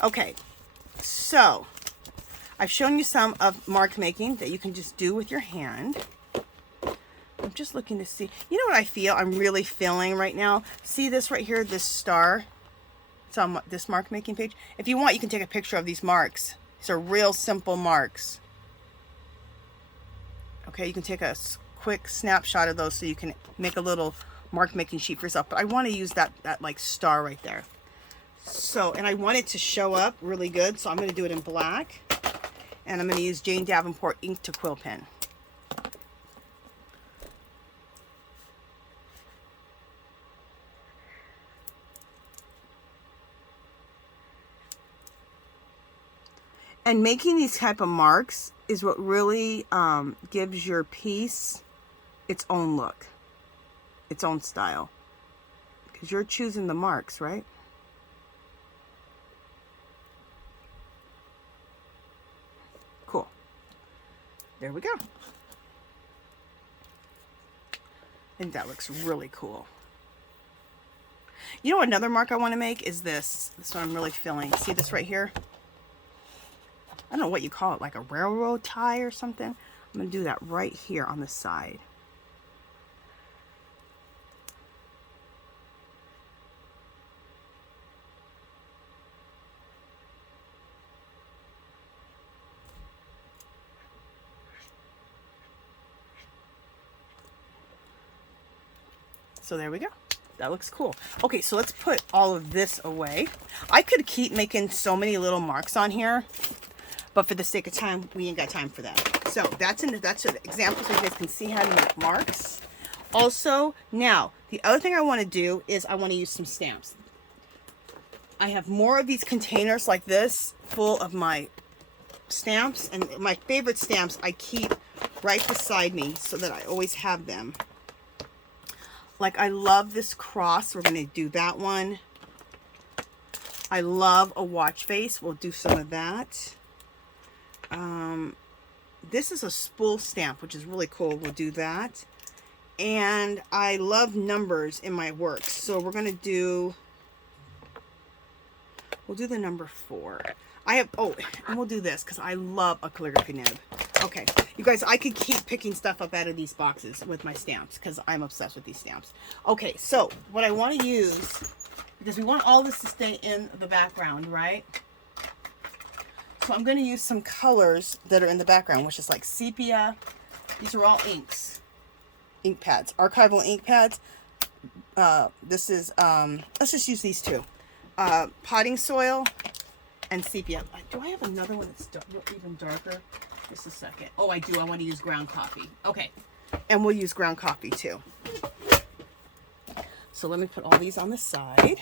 Okay, so I've shown you some of mark making that you can just do with your hand. I'm just looking to see, you know what I feel? I'm really feeling right now. See this right here, this star? It's on this mark making page. If you want, you can take a picture of these marks. These are real simple marks. Okay, you can take a quick snapshot of those so you can make a little mark making sheet for yourself. But I want to use that like star right there. So, and I want it to show up really good, so I'm going to do it in black. And I'm going to use Jane Davenport ink to quill pen. And making these type of marks is what really gives your piece its own look, its own style. Because you're choosing the marks, right? Cool. There we go. I think that looks really cool. You know, another mark I want to make is this. This one I'm really feeling. See this right here? I don't know what you call it, like a railroad tie or something. I'm going to do that right here on the side. So there we go. That looks cool. Okay, so let's put all of this away. I could keep making so many little marks on here, but for the sake of time, we ain't got time for that. So that's an example so you guys can see how to make marks. Also, now, the other thing I want to do is I want to use some stamps. I have more of these containers like this full of my stamps, and my favorite stamps I keep right beside me so that I always have them. Like, I love this cross. We're going to do that one. I love a watch face. We'll do some of that. This is a spool stamp, which is really cool. We'll do that. And I love numbers in my works. So we're going to do, we'll do the number 4. I have, oh, and we'll do this because I love a calligraphy nib. Okay, you guys, I could keep picking stuff up out of these boxes with my stamps because I'm obsessed with these stamps. Okay, so what I want to use, because we want all this to stay in the background, right? So I'm going to use some colors that are in the background, which is like sepia. These are all inks, ink pads, archival ink pads. This is, let's just use these two. Potting soil and sepia. Do I have another one that's even darker? Just a second. Oh, I do. I want to use ground coffee. Okay. And we'll use ground coffee too. So let me put all these on the side.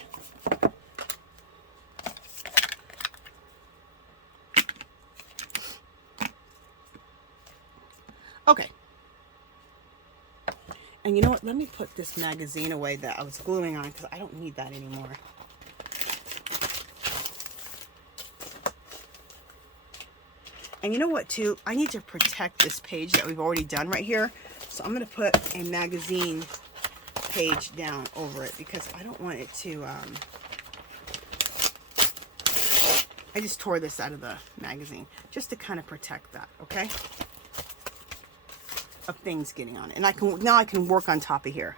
Okay. And you know what? Let me put this magazine away that I was gluing on because I don't need that anymore. And you know what, too? I need to protect this page that we've already done right here. So I'm going to put a magazine page down over it because I don't want it to... I just tore this out of the magazine just to kind of protect that, okay? Of things getting on it. And now I can work on top of here.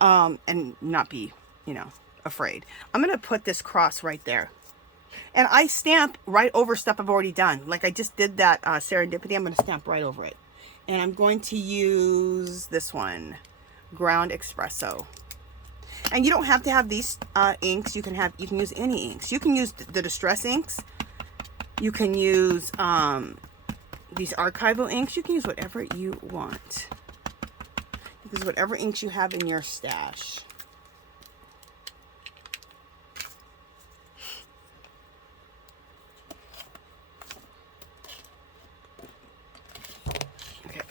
And not be, you know, afraid. I'm going to put this cross right there. And I stamp right over stuff I've already done. Like I just did that Serendipity. I'm going to stamp right over it. And I'm going to use this one, Ground Espresso. And you don't have to have these inks. You can use any inks. You can use the Distress inks. You can use these archival inks. You can use whatever you want. Use whatever inks you have in your stash.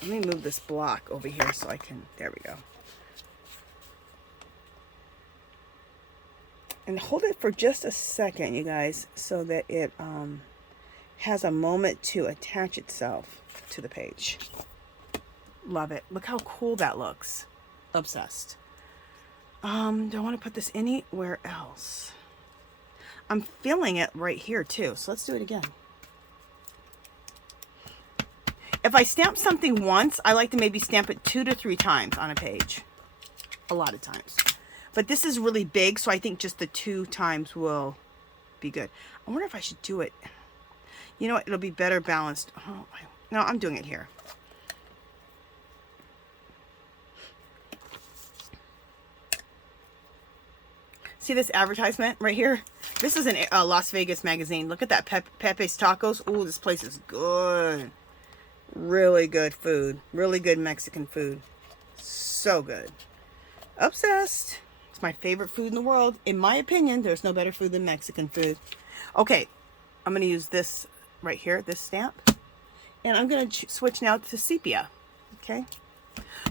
Let me move this block over here so I can, there we go. And hold it for just a second, you guys, so that it has a moment to attach itself to the page. Love it. Look how cool that looks. Obsessed. Do I want to put this anywhere else? I'm feeling it right here too, so let's do it again. If I stamp something once, I like to maybe stamp it 2 to 3 times on a page. A lot of times. But this is really big, so I think just the 2 times will be good. I wonder if I should do it. You know what? It'll be better balanced. Oh, no, I'm doing it here. See this advertisement right here? This is a Las Vegas magazine. Look at that Pepe's Tacos. Ooh, this place is good. Really good food. Really good Mexican food. So good. Obsessed. It's my favorite food in the world. In my opinion, there's no better food than Mexican food. Okay, I'm going to use this right here, this stamp. And I'm going to switch now to sepia. Okay.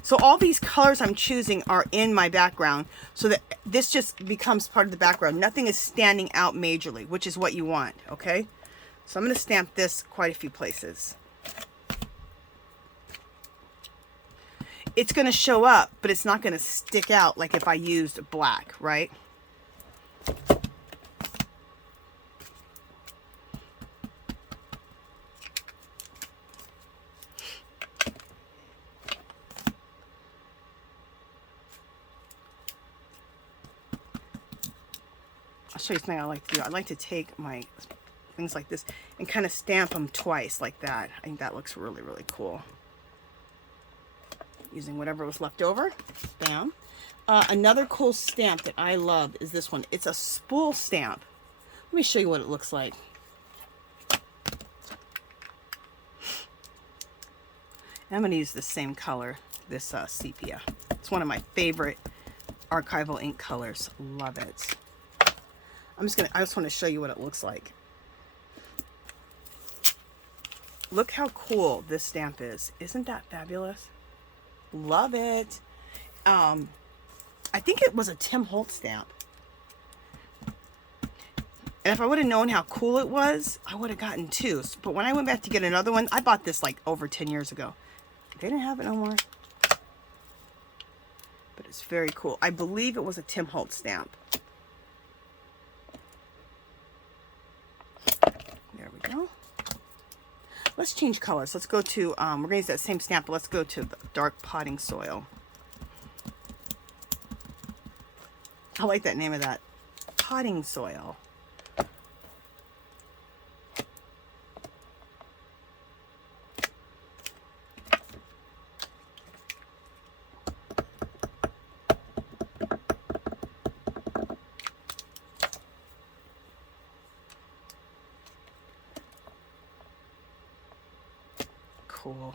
So all these colors I'm choosing are in my background, so that this just becomes part of the background. Nothing is standing out majorly, which is what you want, okay? So I'm going to stamp this quite a few places. It's going to show up, but it's not going to stick out like if I used black, right? I'll show you something I like to do. I like to take my things like this and kind of stamp them twice like that. I think that looks really, really cool. Using whatever was left over. Bam. Another cool stamp that I love is this one. It's a spool stamp. Let me show you what it looks like. I'm going to use the same color, this sepia. It's one of my favorite archival ink colors. Love it. I just want to show you what it looks like. Look how cool this stamp is. Isn't that fabulous? Love it. I think it was a Tim Holtz stamp. And if I would have known how cool it was, I would have gotten 2. But when I went back to get another one, I bought this like over 10 years ago. They didn't have it no more. But it's very cool. I believe it was a Tim Holtz stamp. There we go. Let's change colors. Let's go to, we're going to use that same stamp, but let's go to the dark potting soil. I like that name of that. Potting soil. Cool.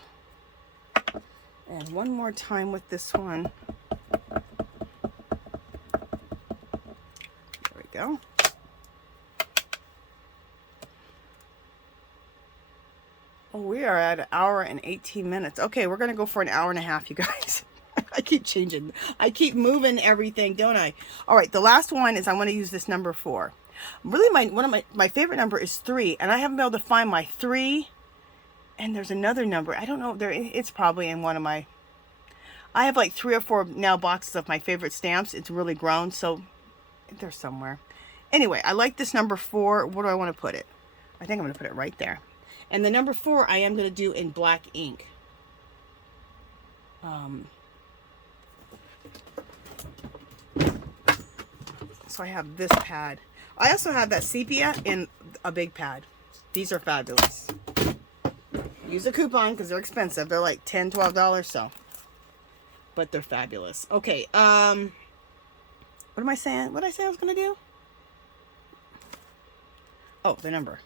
And one more time with this one. There we go. Oh, we are at 1 hour and 18 minutes. Okay, we're going to go for 1.5 hours, you guys. I keep changing. I keep moving everything, don't I? All right, the last one is I want to use this number 4. Really, one of my favorite number is 3, and I haven't been able to find my 3. And there's another number. I don't know. It's probably in one of my... I have like 3 or 4 now boxes of my favorite stamps. It's really grown, so they're somewhere. Anyway, I like this number 4. Where do I want to put it? I think I'm going to put it right there. And the number 4 I am going to do in black ink. So I have this pad. I also have that sepia in a big pad. These are fabulous. Use a coupon because they're expensive. They're like $10, $12, so. But they're fabulous. Okay, what am I saying? What did I say I was going to do? Oh, the number.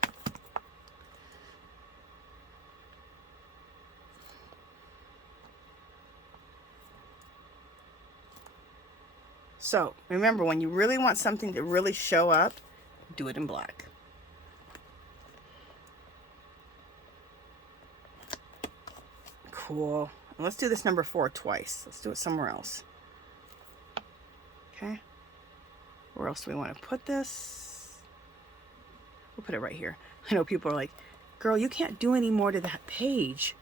So, remember, when you really want something to really show up, do it in black. Cool. And let's do this number 4 twice. Let's do it somewhere else. Okay. Where else do we want to put this? We'll put it right here. I know people are like, Girl, you can't do any more to that page.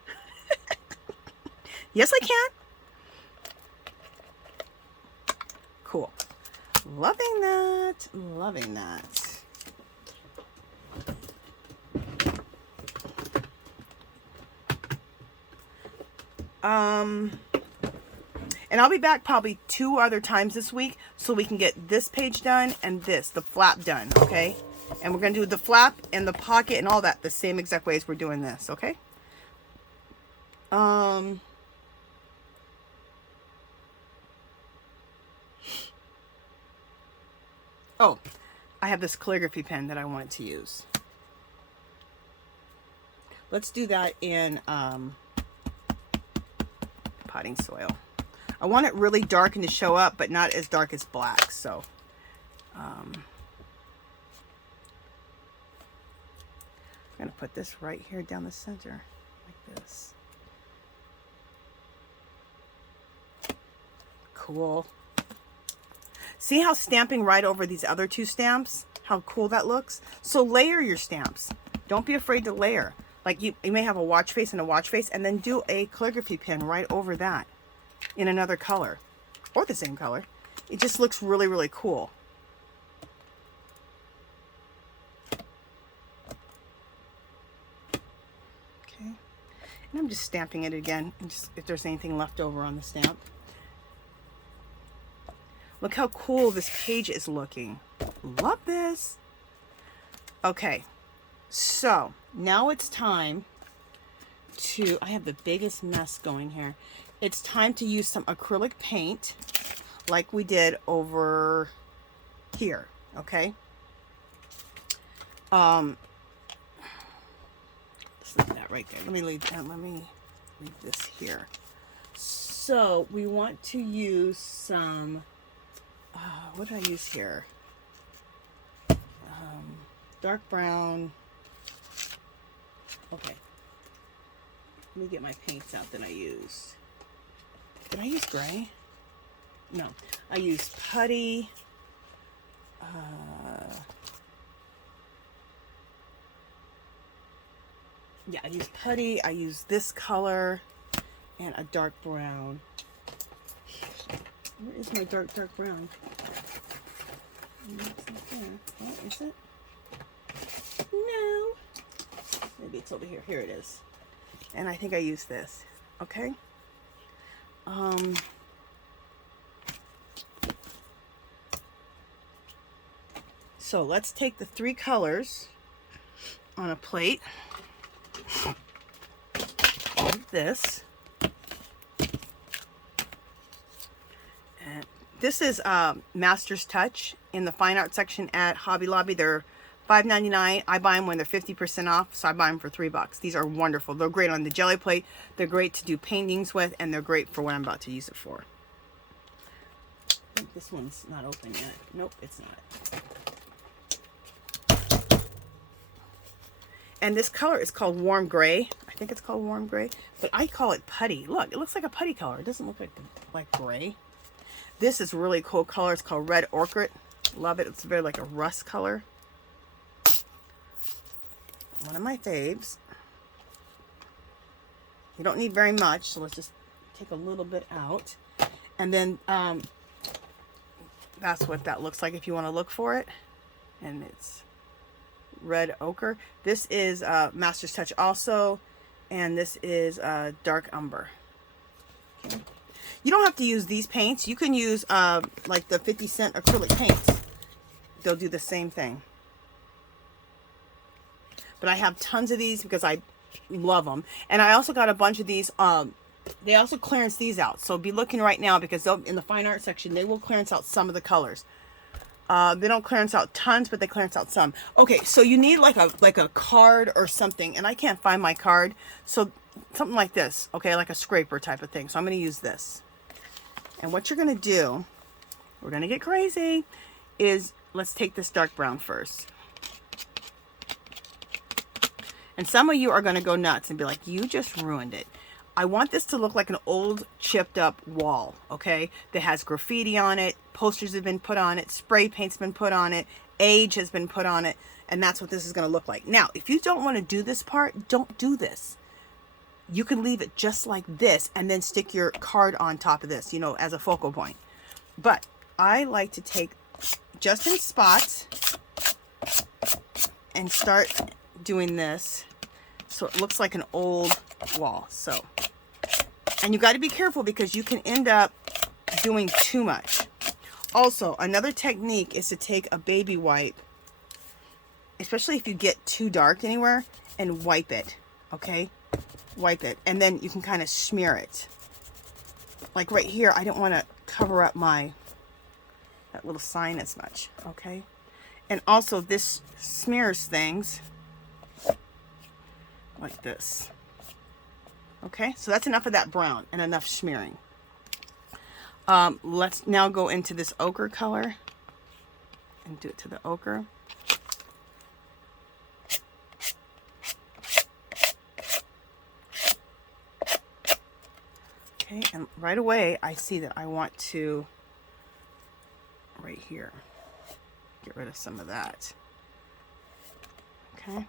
Yes, I can. Cool. Loving that. Loving that. And I'll be back probably 2 other times this week so we can get this page done and this, the flap done, okay? And we're going to do the flap and the pocket and all that the same exact way as we're doing this, okay? Oh, I have this calligraphy pen that I wanted to use. Let's do that in potting soil. I want it really dark and to show up, but not as dark as black. So, I'm going to put this right here down the center, like this. Cool. See how stamping right over these other 2 stamps? How cool that looks? So layer your stamps. Don't be afraid to layer. Like you may have a watch face and a watch face, and then do a calligraphy pen right over that in another color or the same color. It just looks really, really cool. Okay, and I'm just stamping it again, and just if there's anything left over on the stamp. Look how cool this page is looking. Love this. Okay, so now it's time to, I have the biggest mess going here. It's time to use some acrylic paint like we did over here, okay? Just leave that right there. Let me leave this here. So we want to use some, what did I use here? Dark brown. Okay. Let me get my paints out that I used. Did I use gray? No. I used putty. Yeah, I used putty. I used this color and a dark brown. Where is my dark brown? It's not there. Oh, is it? No. Maybe it's over here. Here it is. And I think I used this. Okay. So let's take the 3 colors on a plate like this. And this is Master's Touch in the fine art section at Hobby Lobby. They're $5.99. I buy them when they're 50% off, so I buy them for $3. These are wonderful. They're great on the jelly plate. They're great to do paintings with, and they're great for what I'm about to use it for. I think this one's not open yet. Nope, it's not. And this color is called Warm Gray. I think it's called Warm Gray, but I call it putty. Look, it looks like a putty color. It doesn't look like gray. This is really cool color. It's called Red Orchid. Love it. It's very like a rust color. One of my faves. You don't need very much, so let's just take a little bit out. And then that's what that looks like if you want to look for it. And it's Red Ochre. This is Master's Touch also, and this is Dark Umber. Okay. You don't have to use these paints. You can use like the 50-cent acrylic paints. They'll do the same thing. But I have tons of these because I love them. And I also got a bunch of these. They also clearance these out. So be looking right now because they'll, in the fine art section, they will clearance out some of the colors. They don't clearance out tons, but they clearance out some. Okay, so you need like a card or something. And I can't find my card. So something like this. Okay, like a scraper type of thing. So I'm going to use this. And what you're going to do, we're going to get crazy, is let's take this dark brown first. And some of you are going to go nuts and be like, you just ruined it. I want this to look like an old chipped up wall, okay? That has graffiti on it, posters have been put on it, spray paint's been put on it, age has been put on it. And that's what this is going to look like. Now, if you don't want to do this part, don't do this. You can leave it just like this and then stick your card on top of this, you know, as a focal point. But I like to take just in spots and start doing this so it looks like an old wall. So, and you got to be careful because you can end up doing too much. Also, another technique is to take a baby wipe, especially if you get too dark anywhere, and wipe it, okay? Wipe it, and then you can kind of smear it. Like right here, I don't want to cover up that little sign as much, okay? And also this smears things like this. Okay, so that's enough of that brown and enough smearing. Let's now go into this ochre color and do it to the ochre. Okay, and right away I see that I want to, right here, get rid of some of that. Okay.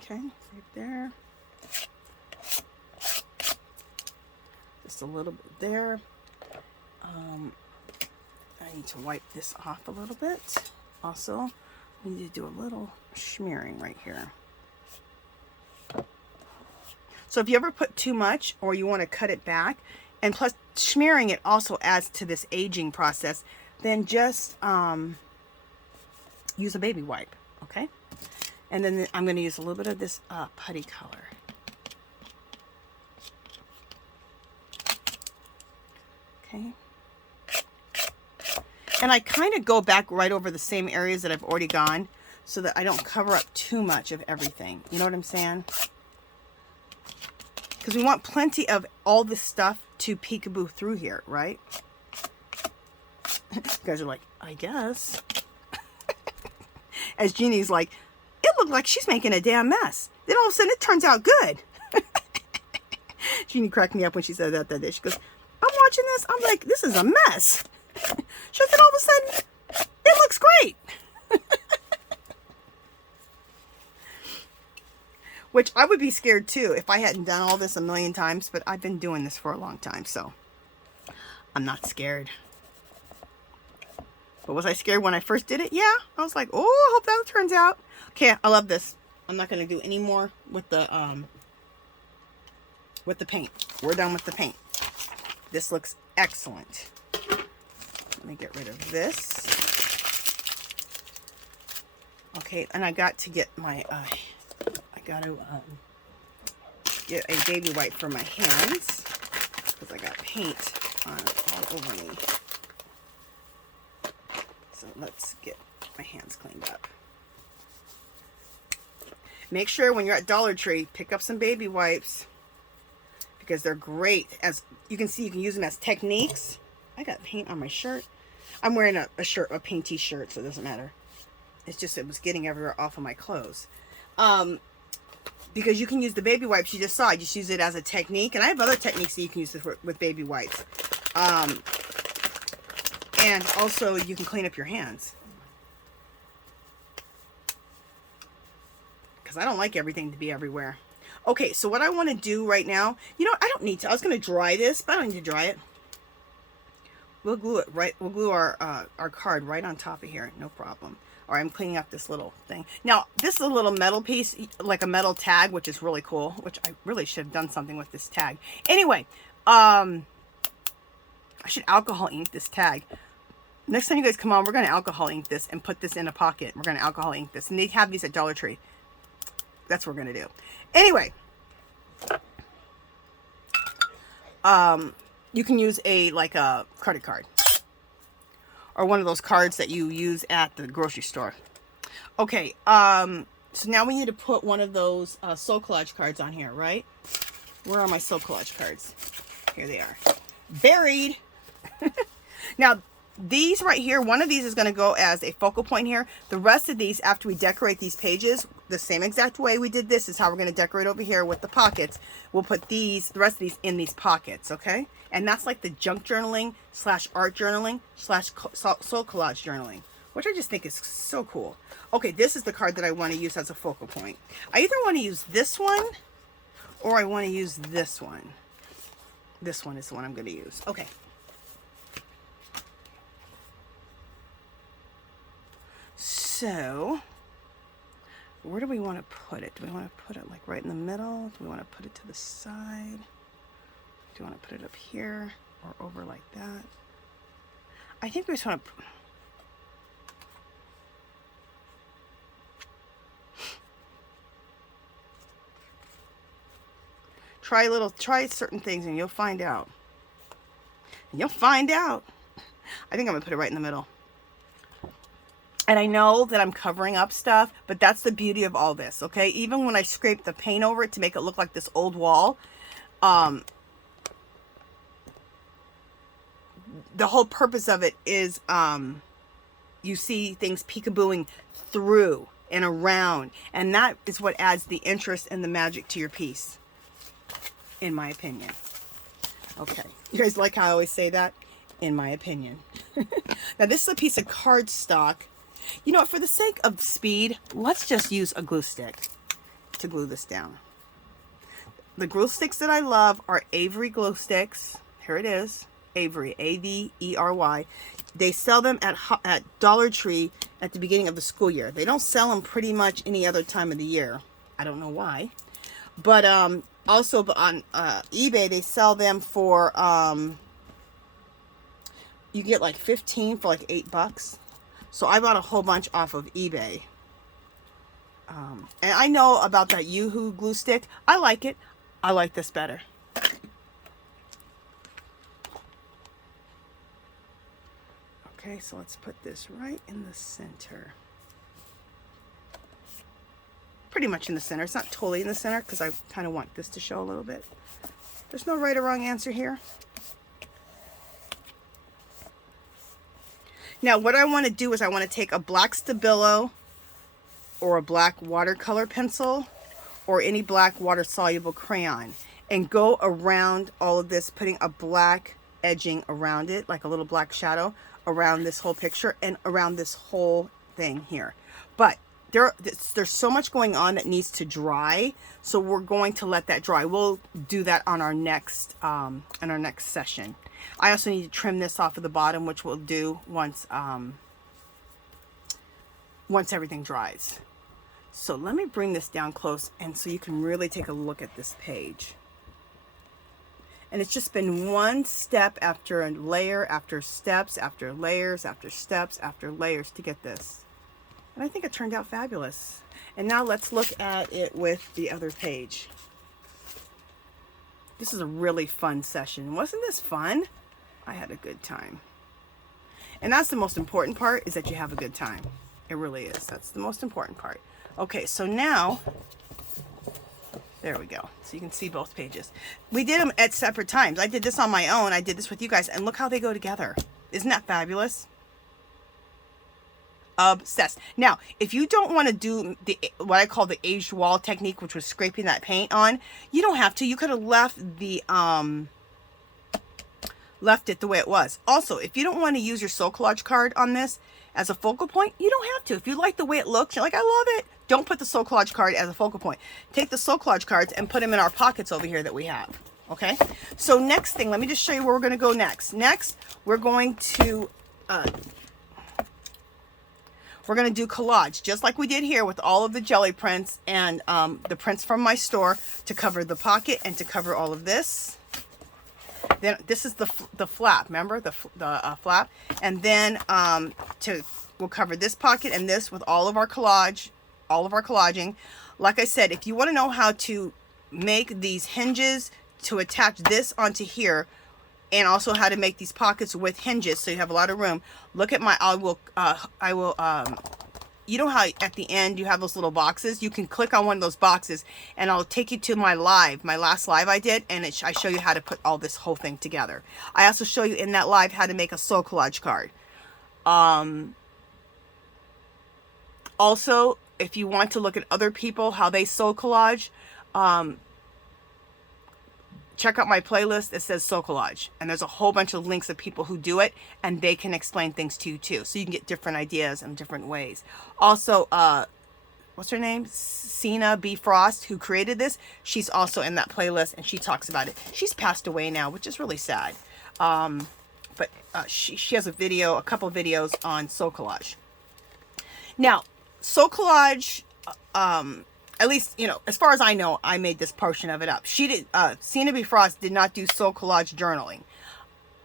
Okay, right there. Just a little bit there. I need to wipe this off a little bit. Also, we need to do a little smearing right here. So if you ever put too much or you want to cut it back, and plus smearing it also adds to this aging process, then just use a baby wipe, okay? And then I'm going to use a little bit of this putty color. Okay. And I kind of go back right over the same areas that I've already gone so that I don't cover up too much of everything. You know what I'm saying? Because we want plenty of all this stuff to peekaboo through here, right? You guys are like, I guess. As Jeannie's like, it looked like she's making a damn mess. Then all of a sudden it turns out good. Jeannie cracked me up when she said that day. She goes, I'm watching this. I'm like, this is a mess. She said all of a sudden, it looks great. Which I would be scared too if I hadn't done all this a million times, but I've been doing this for a long time, so I'm not scared. But was I scared when I first did it? Yeah. I was like, oh, I hope that turns out. Okay, I love this. I'm not going to do any more with the paint. We're done with the paint. This looks excellent. Let me get rid of this. Okay, and I got to get my, I got to get a baby wipe for my hands because I got paint on all over me. So let's get my hands cleaned up. Make sure when you're at Dollar Tree, pick up some baby wipes because they're great. As you can see, you can use them as techniques. I got paint on my shirt. I'm wearing a painty shirt, so it doesn't matter. It's just it was getting everywhere off of my clothes. Because you can use the baby wipes you just saw. Just use it as a technique. And I have other techniques that you can use with baby wipes. And also, you can clean up your hands. Because I don't like everything to be everywhere. Okay, so what I want to do right now, you know, I don't need to. I was going to dry this, but I don't need to dry it. We'll glue it right. We'll glue our card right on top of here. No problem. Or I'm cleaning up this little thing. Now, this is a little metal piece, like a metal tag, which is really cool. Which I really should have done something with this tag. Anyway, I should alcohol ink this tag. Next time you guys come on, we're going to alcohol ink this and put this in a pocket. We're going to alcohol ink this. And they have these at Dollar Tree. That's what we're going to do. Anyway. You can use like a credit card. Or one of those cards that you use at the grocery store. Okay. So now we need to put one of those Soul Collage cards on here, right? Where are my Soul Collage cards? Here they are. Buried. Now, these right here, one of these is going to go as a focal point here. The rest of these, after we decorate these pages, the same exact way we did this is how we're going to decorate over here with the pockets. We'll put these, the rest of these in these pockets, okay? And that's like the junk journaling slash art journaling slash soul collage journaling, which I just think is so cool. Okay, this is the card that I want to use as a focal point. I either want to use this one or I want to use this one. This one is the one I'm going to use. Okay. So, where do we want to put it? Do we want to put it like right in the middle? Do we want to put it to the side? Do you want to put it up here or over like that? I think we just want to... Try certain things and you'll find out. You'll find out. I think I'm going to put it right in the middle. And I know that I'm covering up stuff, but that's the beauty of all this, okay? Even when I scrape the paint over it to make it look like this old wall, the whole purpose of it is you see things peekabooing through and around, and that is what adds the interest and the magic to your piece, in my opinion. Okay, you guys like how I always say that? In my opinion. Now this is a piece of cardstock. You know, for the sake of speed, let's just use a glue stick to glue this down. The glue sticks that I love are Avery glue sticks. Here it is, Avery, A-V-E-R-Y. They sell them at Dollar Tree at the beginning of the school year. They don't sell them pretty much any other time of the year. I don't know why. But also on eBay, they sell them for, you get like 15 for like $8. So I bought a whole bunch off of eBay. And I know about that Yoo-Hoo glue stick. I like it. I like this better. Okay, so let's put this right in the center. Pretty much in the center. It's not totally in the center because I kind of want this to show a little bit. There's no right or wrong answer here. Now what I want to do is I want to take a black Stabilo or a black watercolor pencil or any black water soluble crayon and go around all of this, putting a black edging around it, like a little black shadow around this whole picture and around this whole thing here. But there's so much going on that needs to dry, so we're going to let that dry. We'll do that on our next session. I also need to trim this off of the bottom, which we'll do once everything dries. So let me bring this down close and so you can really take a look at this page. And it's just been one step after a layer, after steps, after layers, after steps, after layers to get this. And I think it turned out fabulous. And now let's look at it with the other page. This is a really fun session. Wasn't this fun? I had a good time. And that's the most important part, is that you have a good time. It really is. That's the most important part. Okay, so now, there we go. So you can see both pages. We did them at separate times. I did this on my own. I did this with you guys, and look how they go together. Isn't that fabulous? Obsessed. Now, if you don't want to do what I call the aged wall technique, which was scraping that paint on, you don't have to. You could have left it the way it was. Also, if you don't want to use your soul collage card on this as a focal point, you don't have to. If you like the way it looks, you're like, I love it, don't put the soul collage card as a focal point. Take the soul collage cards and put them in our pockets over here that we have. Okay, so next thing, let me just show you where we're going to go next. Next, we're going to do collage, just like we did here with all of the jelly prints and the prints from my store to cover the pocket and to cover all of this. Then this is the flap, remember the flap, and then we'll cover this pocket and this with all of our collaging. Like I said, if you want to know how to make these hinges to attach this onto here, and also how to make these pockets with hinges so you have a lot of room, look at my, you know how at the end you have those little boxes? You can click on one of those boxes and I'll take you to my last live I did, and I show you how to put all this whole thing together. I also show you in that live how to make a soul collage card. Also, if you want to look at other people, how they sew collage, check out my playlist that says Sew Collage, and there's a whole bunch of links of people who do it, and they can explain things to you too, so you can get different ideas in different ways. Also, what's her name? SEENA B. Frost, who created this. She's also in that playlist, and she talks about it. She's passed away now, which is really sad. But she has a video, a couple videos on Sew Collage. Now, Sew Collage, at least, you know, as far as I know, I made this portion of it up. She did, SEENA B. Frost did not do Sew Collage journaling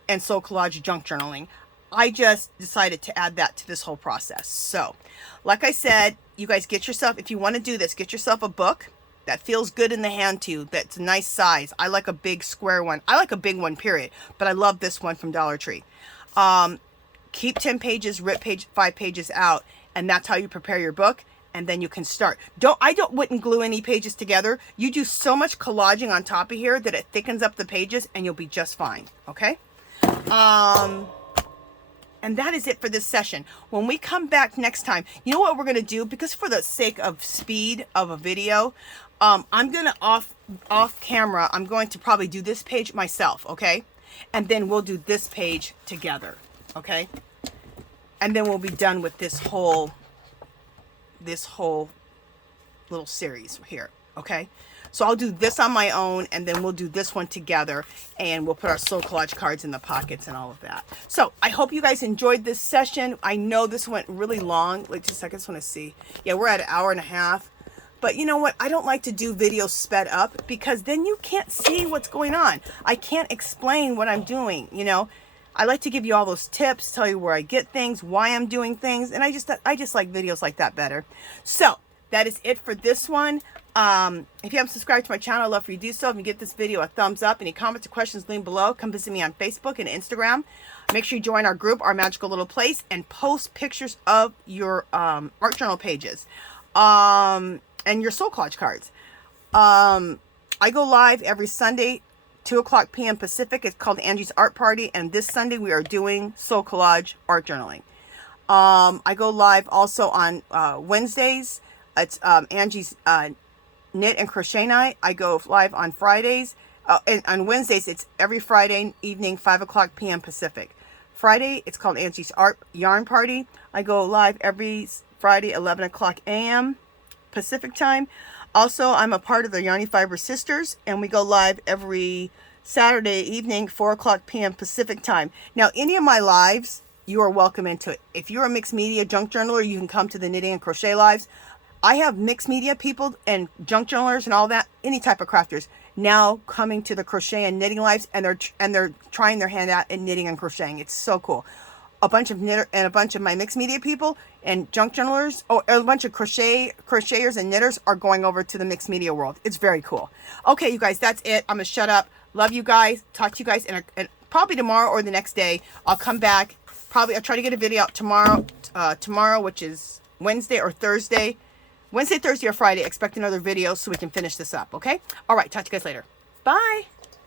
and Sew Collage junk journaling. I just decided to add that to this whole process. So, like I said, you guys get yourself, if you want to do this, get yourself a book that feels good in the hand to you, that's a nice size. I like a big square one. I like a big one, period. But I love this one from Dollar Tree. Keep 10 pages, rip 5 pages out, and that's how you prepare your book. And then you can start. Wouldn't glue any pages together. You do so much collaging on top of here that it thickens up the pages, and you'll be just fine. Okay. And that is it for this session. When we come back next time, you know what we're going to do? Because for the sake of speed of a video, I'm going to off camera, I'm going to probably do this page myself. Okay. And then we'll do this page together. Okay. And then we'll be done with this whole little series here. Okay. So I'll do this on my own, and then we'll do this one together, and we'll put our Sew Collage cards in the pockets and all of that. So I hope you guys enjoyed this session. I know this went really long. Wait just a second, I just want to see. Yeah, we're at 1.5 hours. But you know what? I don't like to do videos sped up, because then you can't see what's going on. I can't explain what I'm doing, you know. I like to give you all those tips, tell you where I get things, why I'm doing things, and I just like videos like that better. So that is it for this one. If you haven't subscribed to my channel, I'd love for you to do so. If you give this video a thumbs up, any comments or questions, leave below. Come visit me on Facebook and Instagram. Make sure you join our group, Our Magical Little Place, and post pictures of your art journal pages and your Sew Collage cards. I go live every Sunday, 2:00 p.m. Pacific. It's called Angie's Art Party, and this Sunday we are doing Sew Collage art journaling. I go live also on Wednesdays. It's Angie's Knit and Crochet Night. I go live on Fridays. And on Wednesdays, it's every Friday evening, 5:00 p.m. Pacific. Friday, it's called Angie's Art Yarn Party. I go live every Friday, 11:00 a.m. Pacific time. Also, I'm a part of the Yarny Fiber Sisters, and we go live every Saturday evening, 4:00 p.m. Pacific time. Now, any of my lives, you are welcome into it. If you're a mixed media junk journaler, you can come to the knitting and crochet lives. I have mixed media people and junk journalers and all that, any type of crafters, now coming to the crochet and knitting lives, and they're trying their hand out at knitting and crocheting. It's so cool. A bunch of my mixed media people and junk journalers, or a bunch of crocheters and knitters are going over to the mixed media world. It's very cool. Okay, you guys, that's it. I'm gonna shut up. Love you guys. Talk to you guys in probably tomorrow or the next day. I'll come back. Probably I'll try to get a video out tomorrow, which is Wednesday or Thursday. Wednesday, Thursday, or Friday. Expect another video so we can finish this up, okay? All right, talk to you guys later. Bye.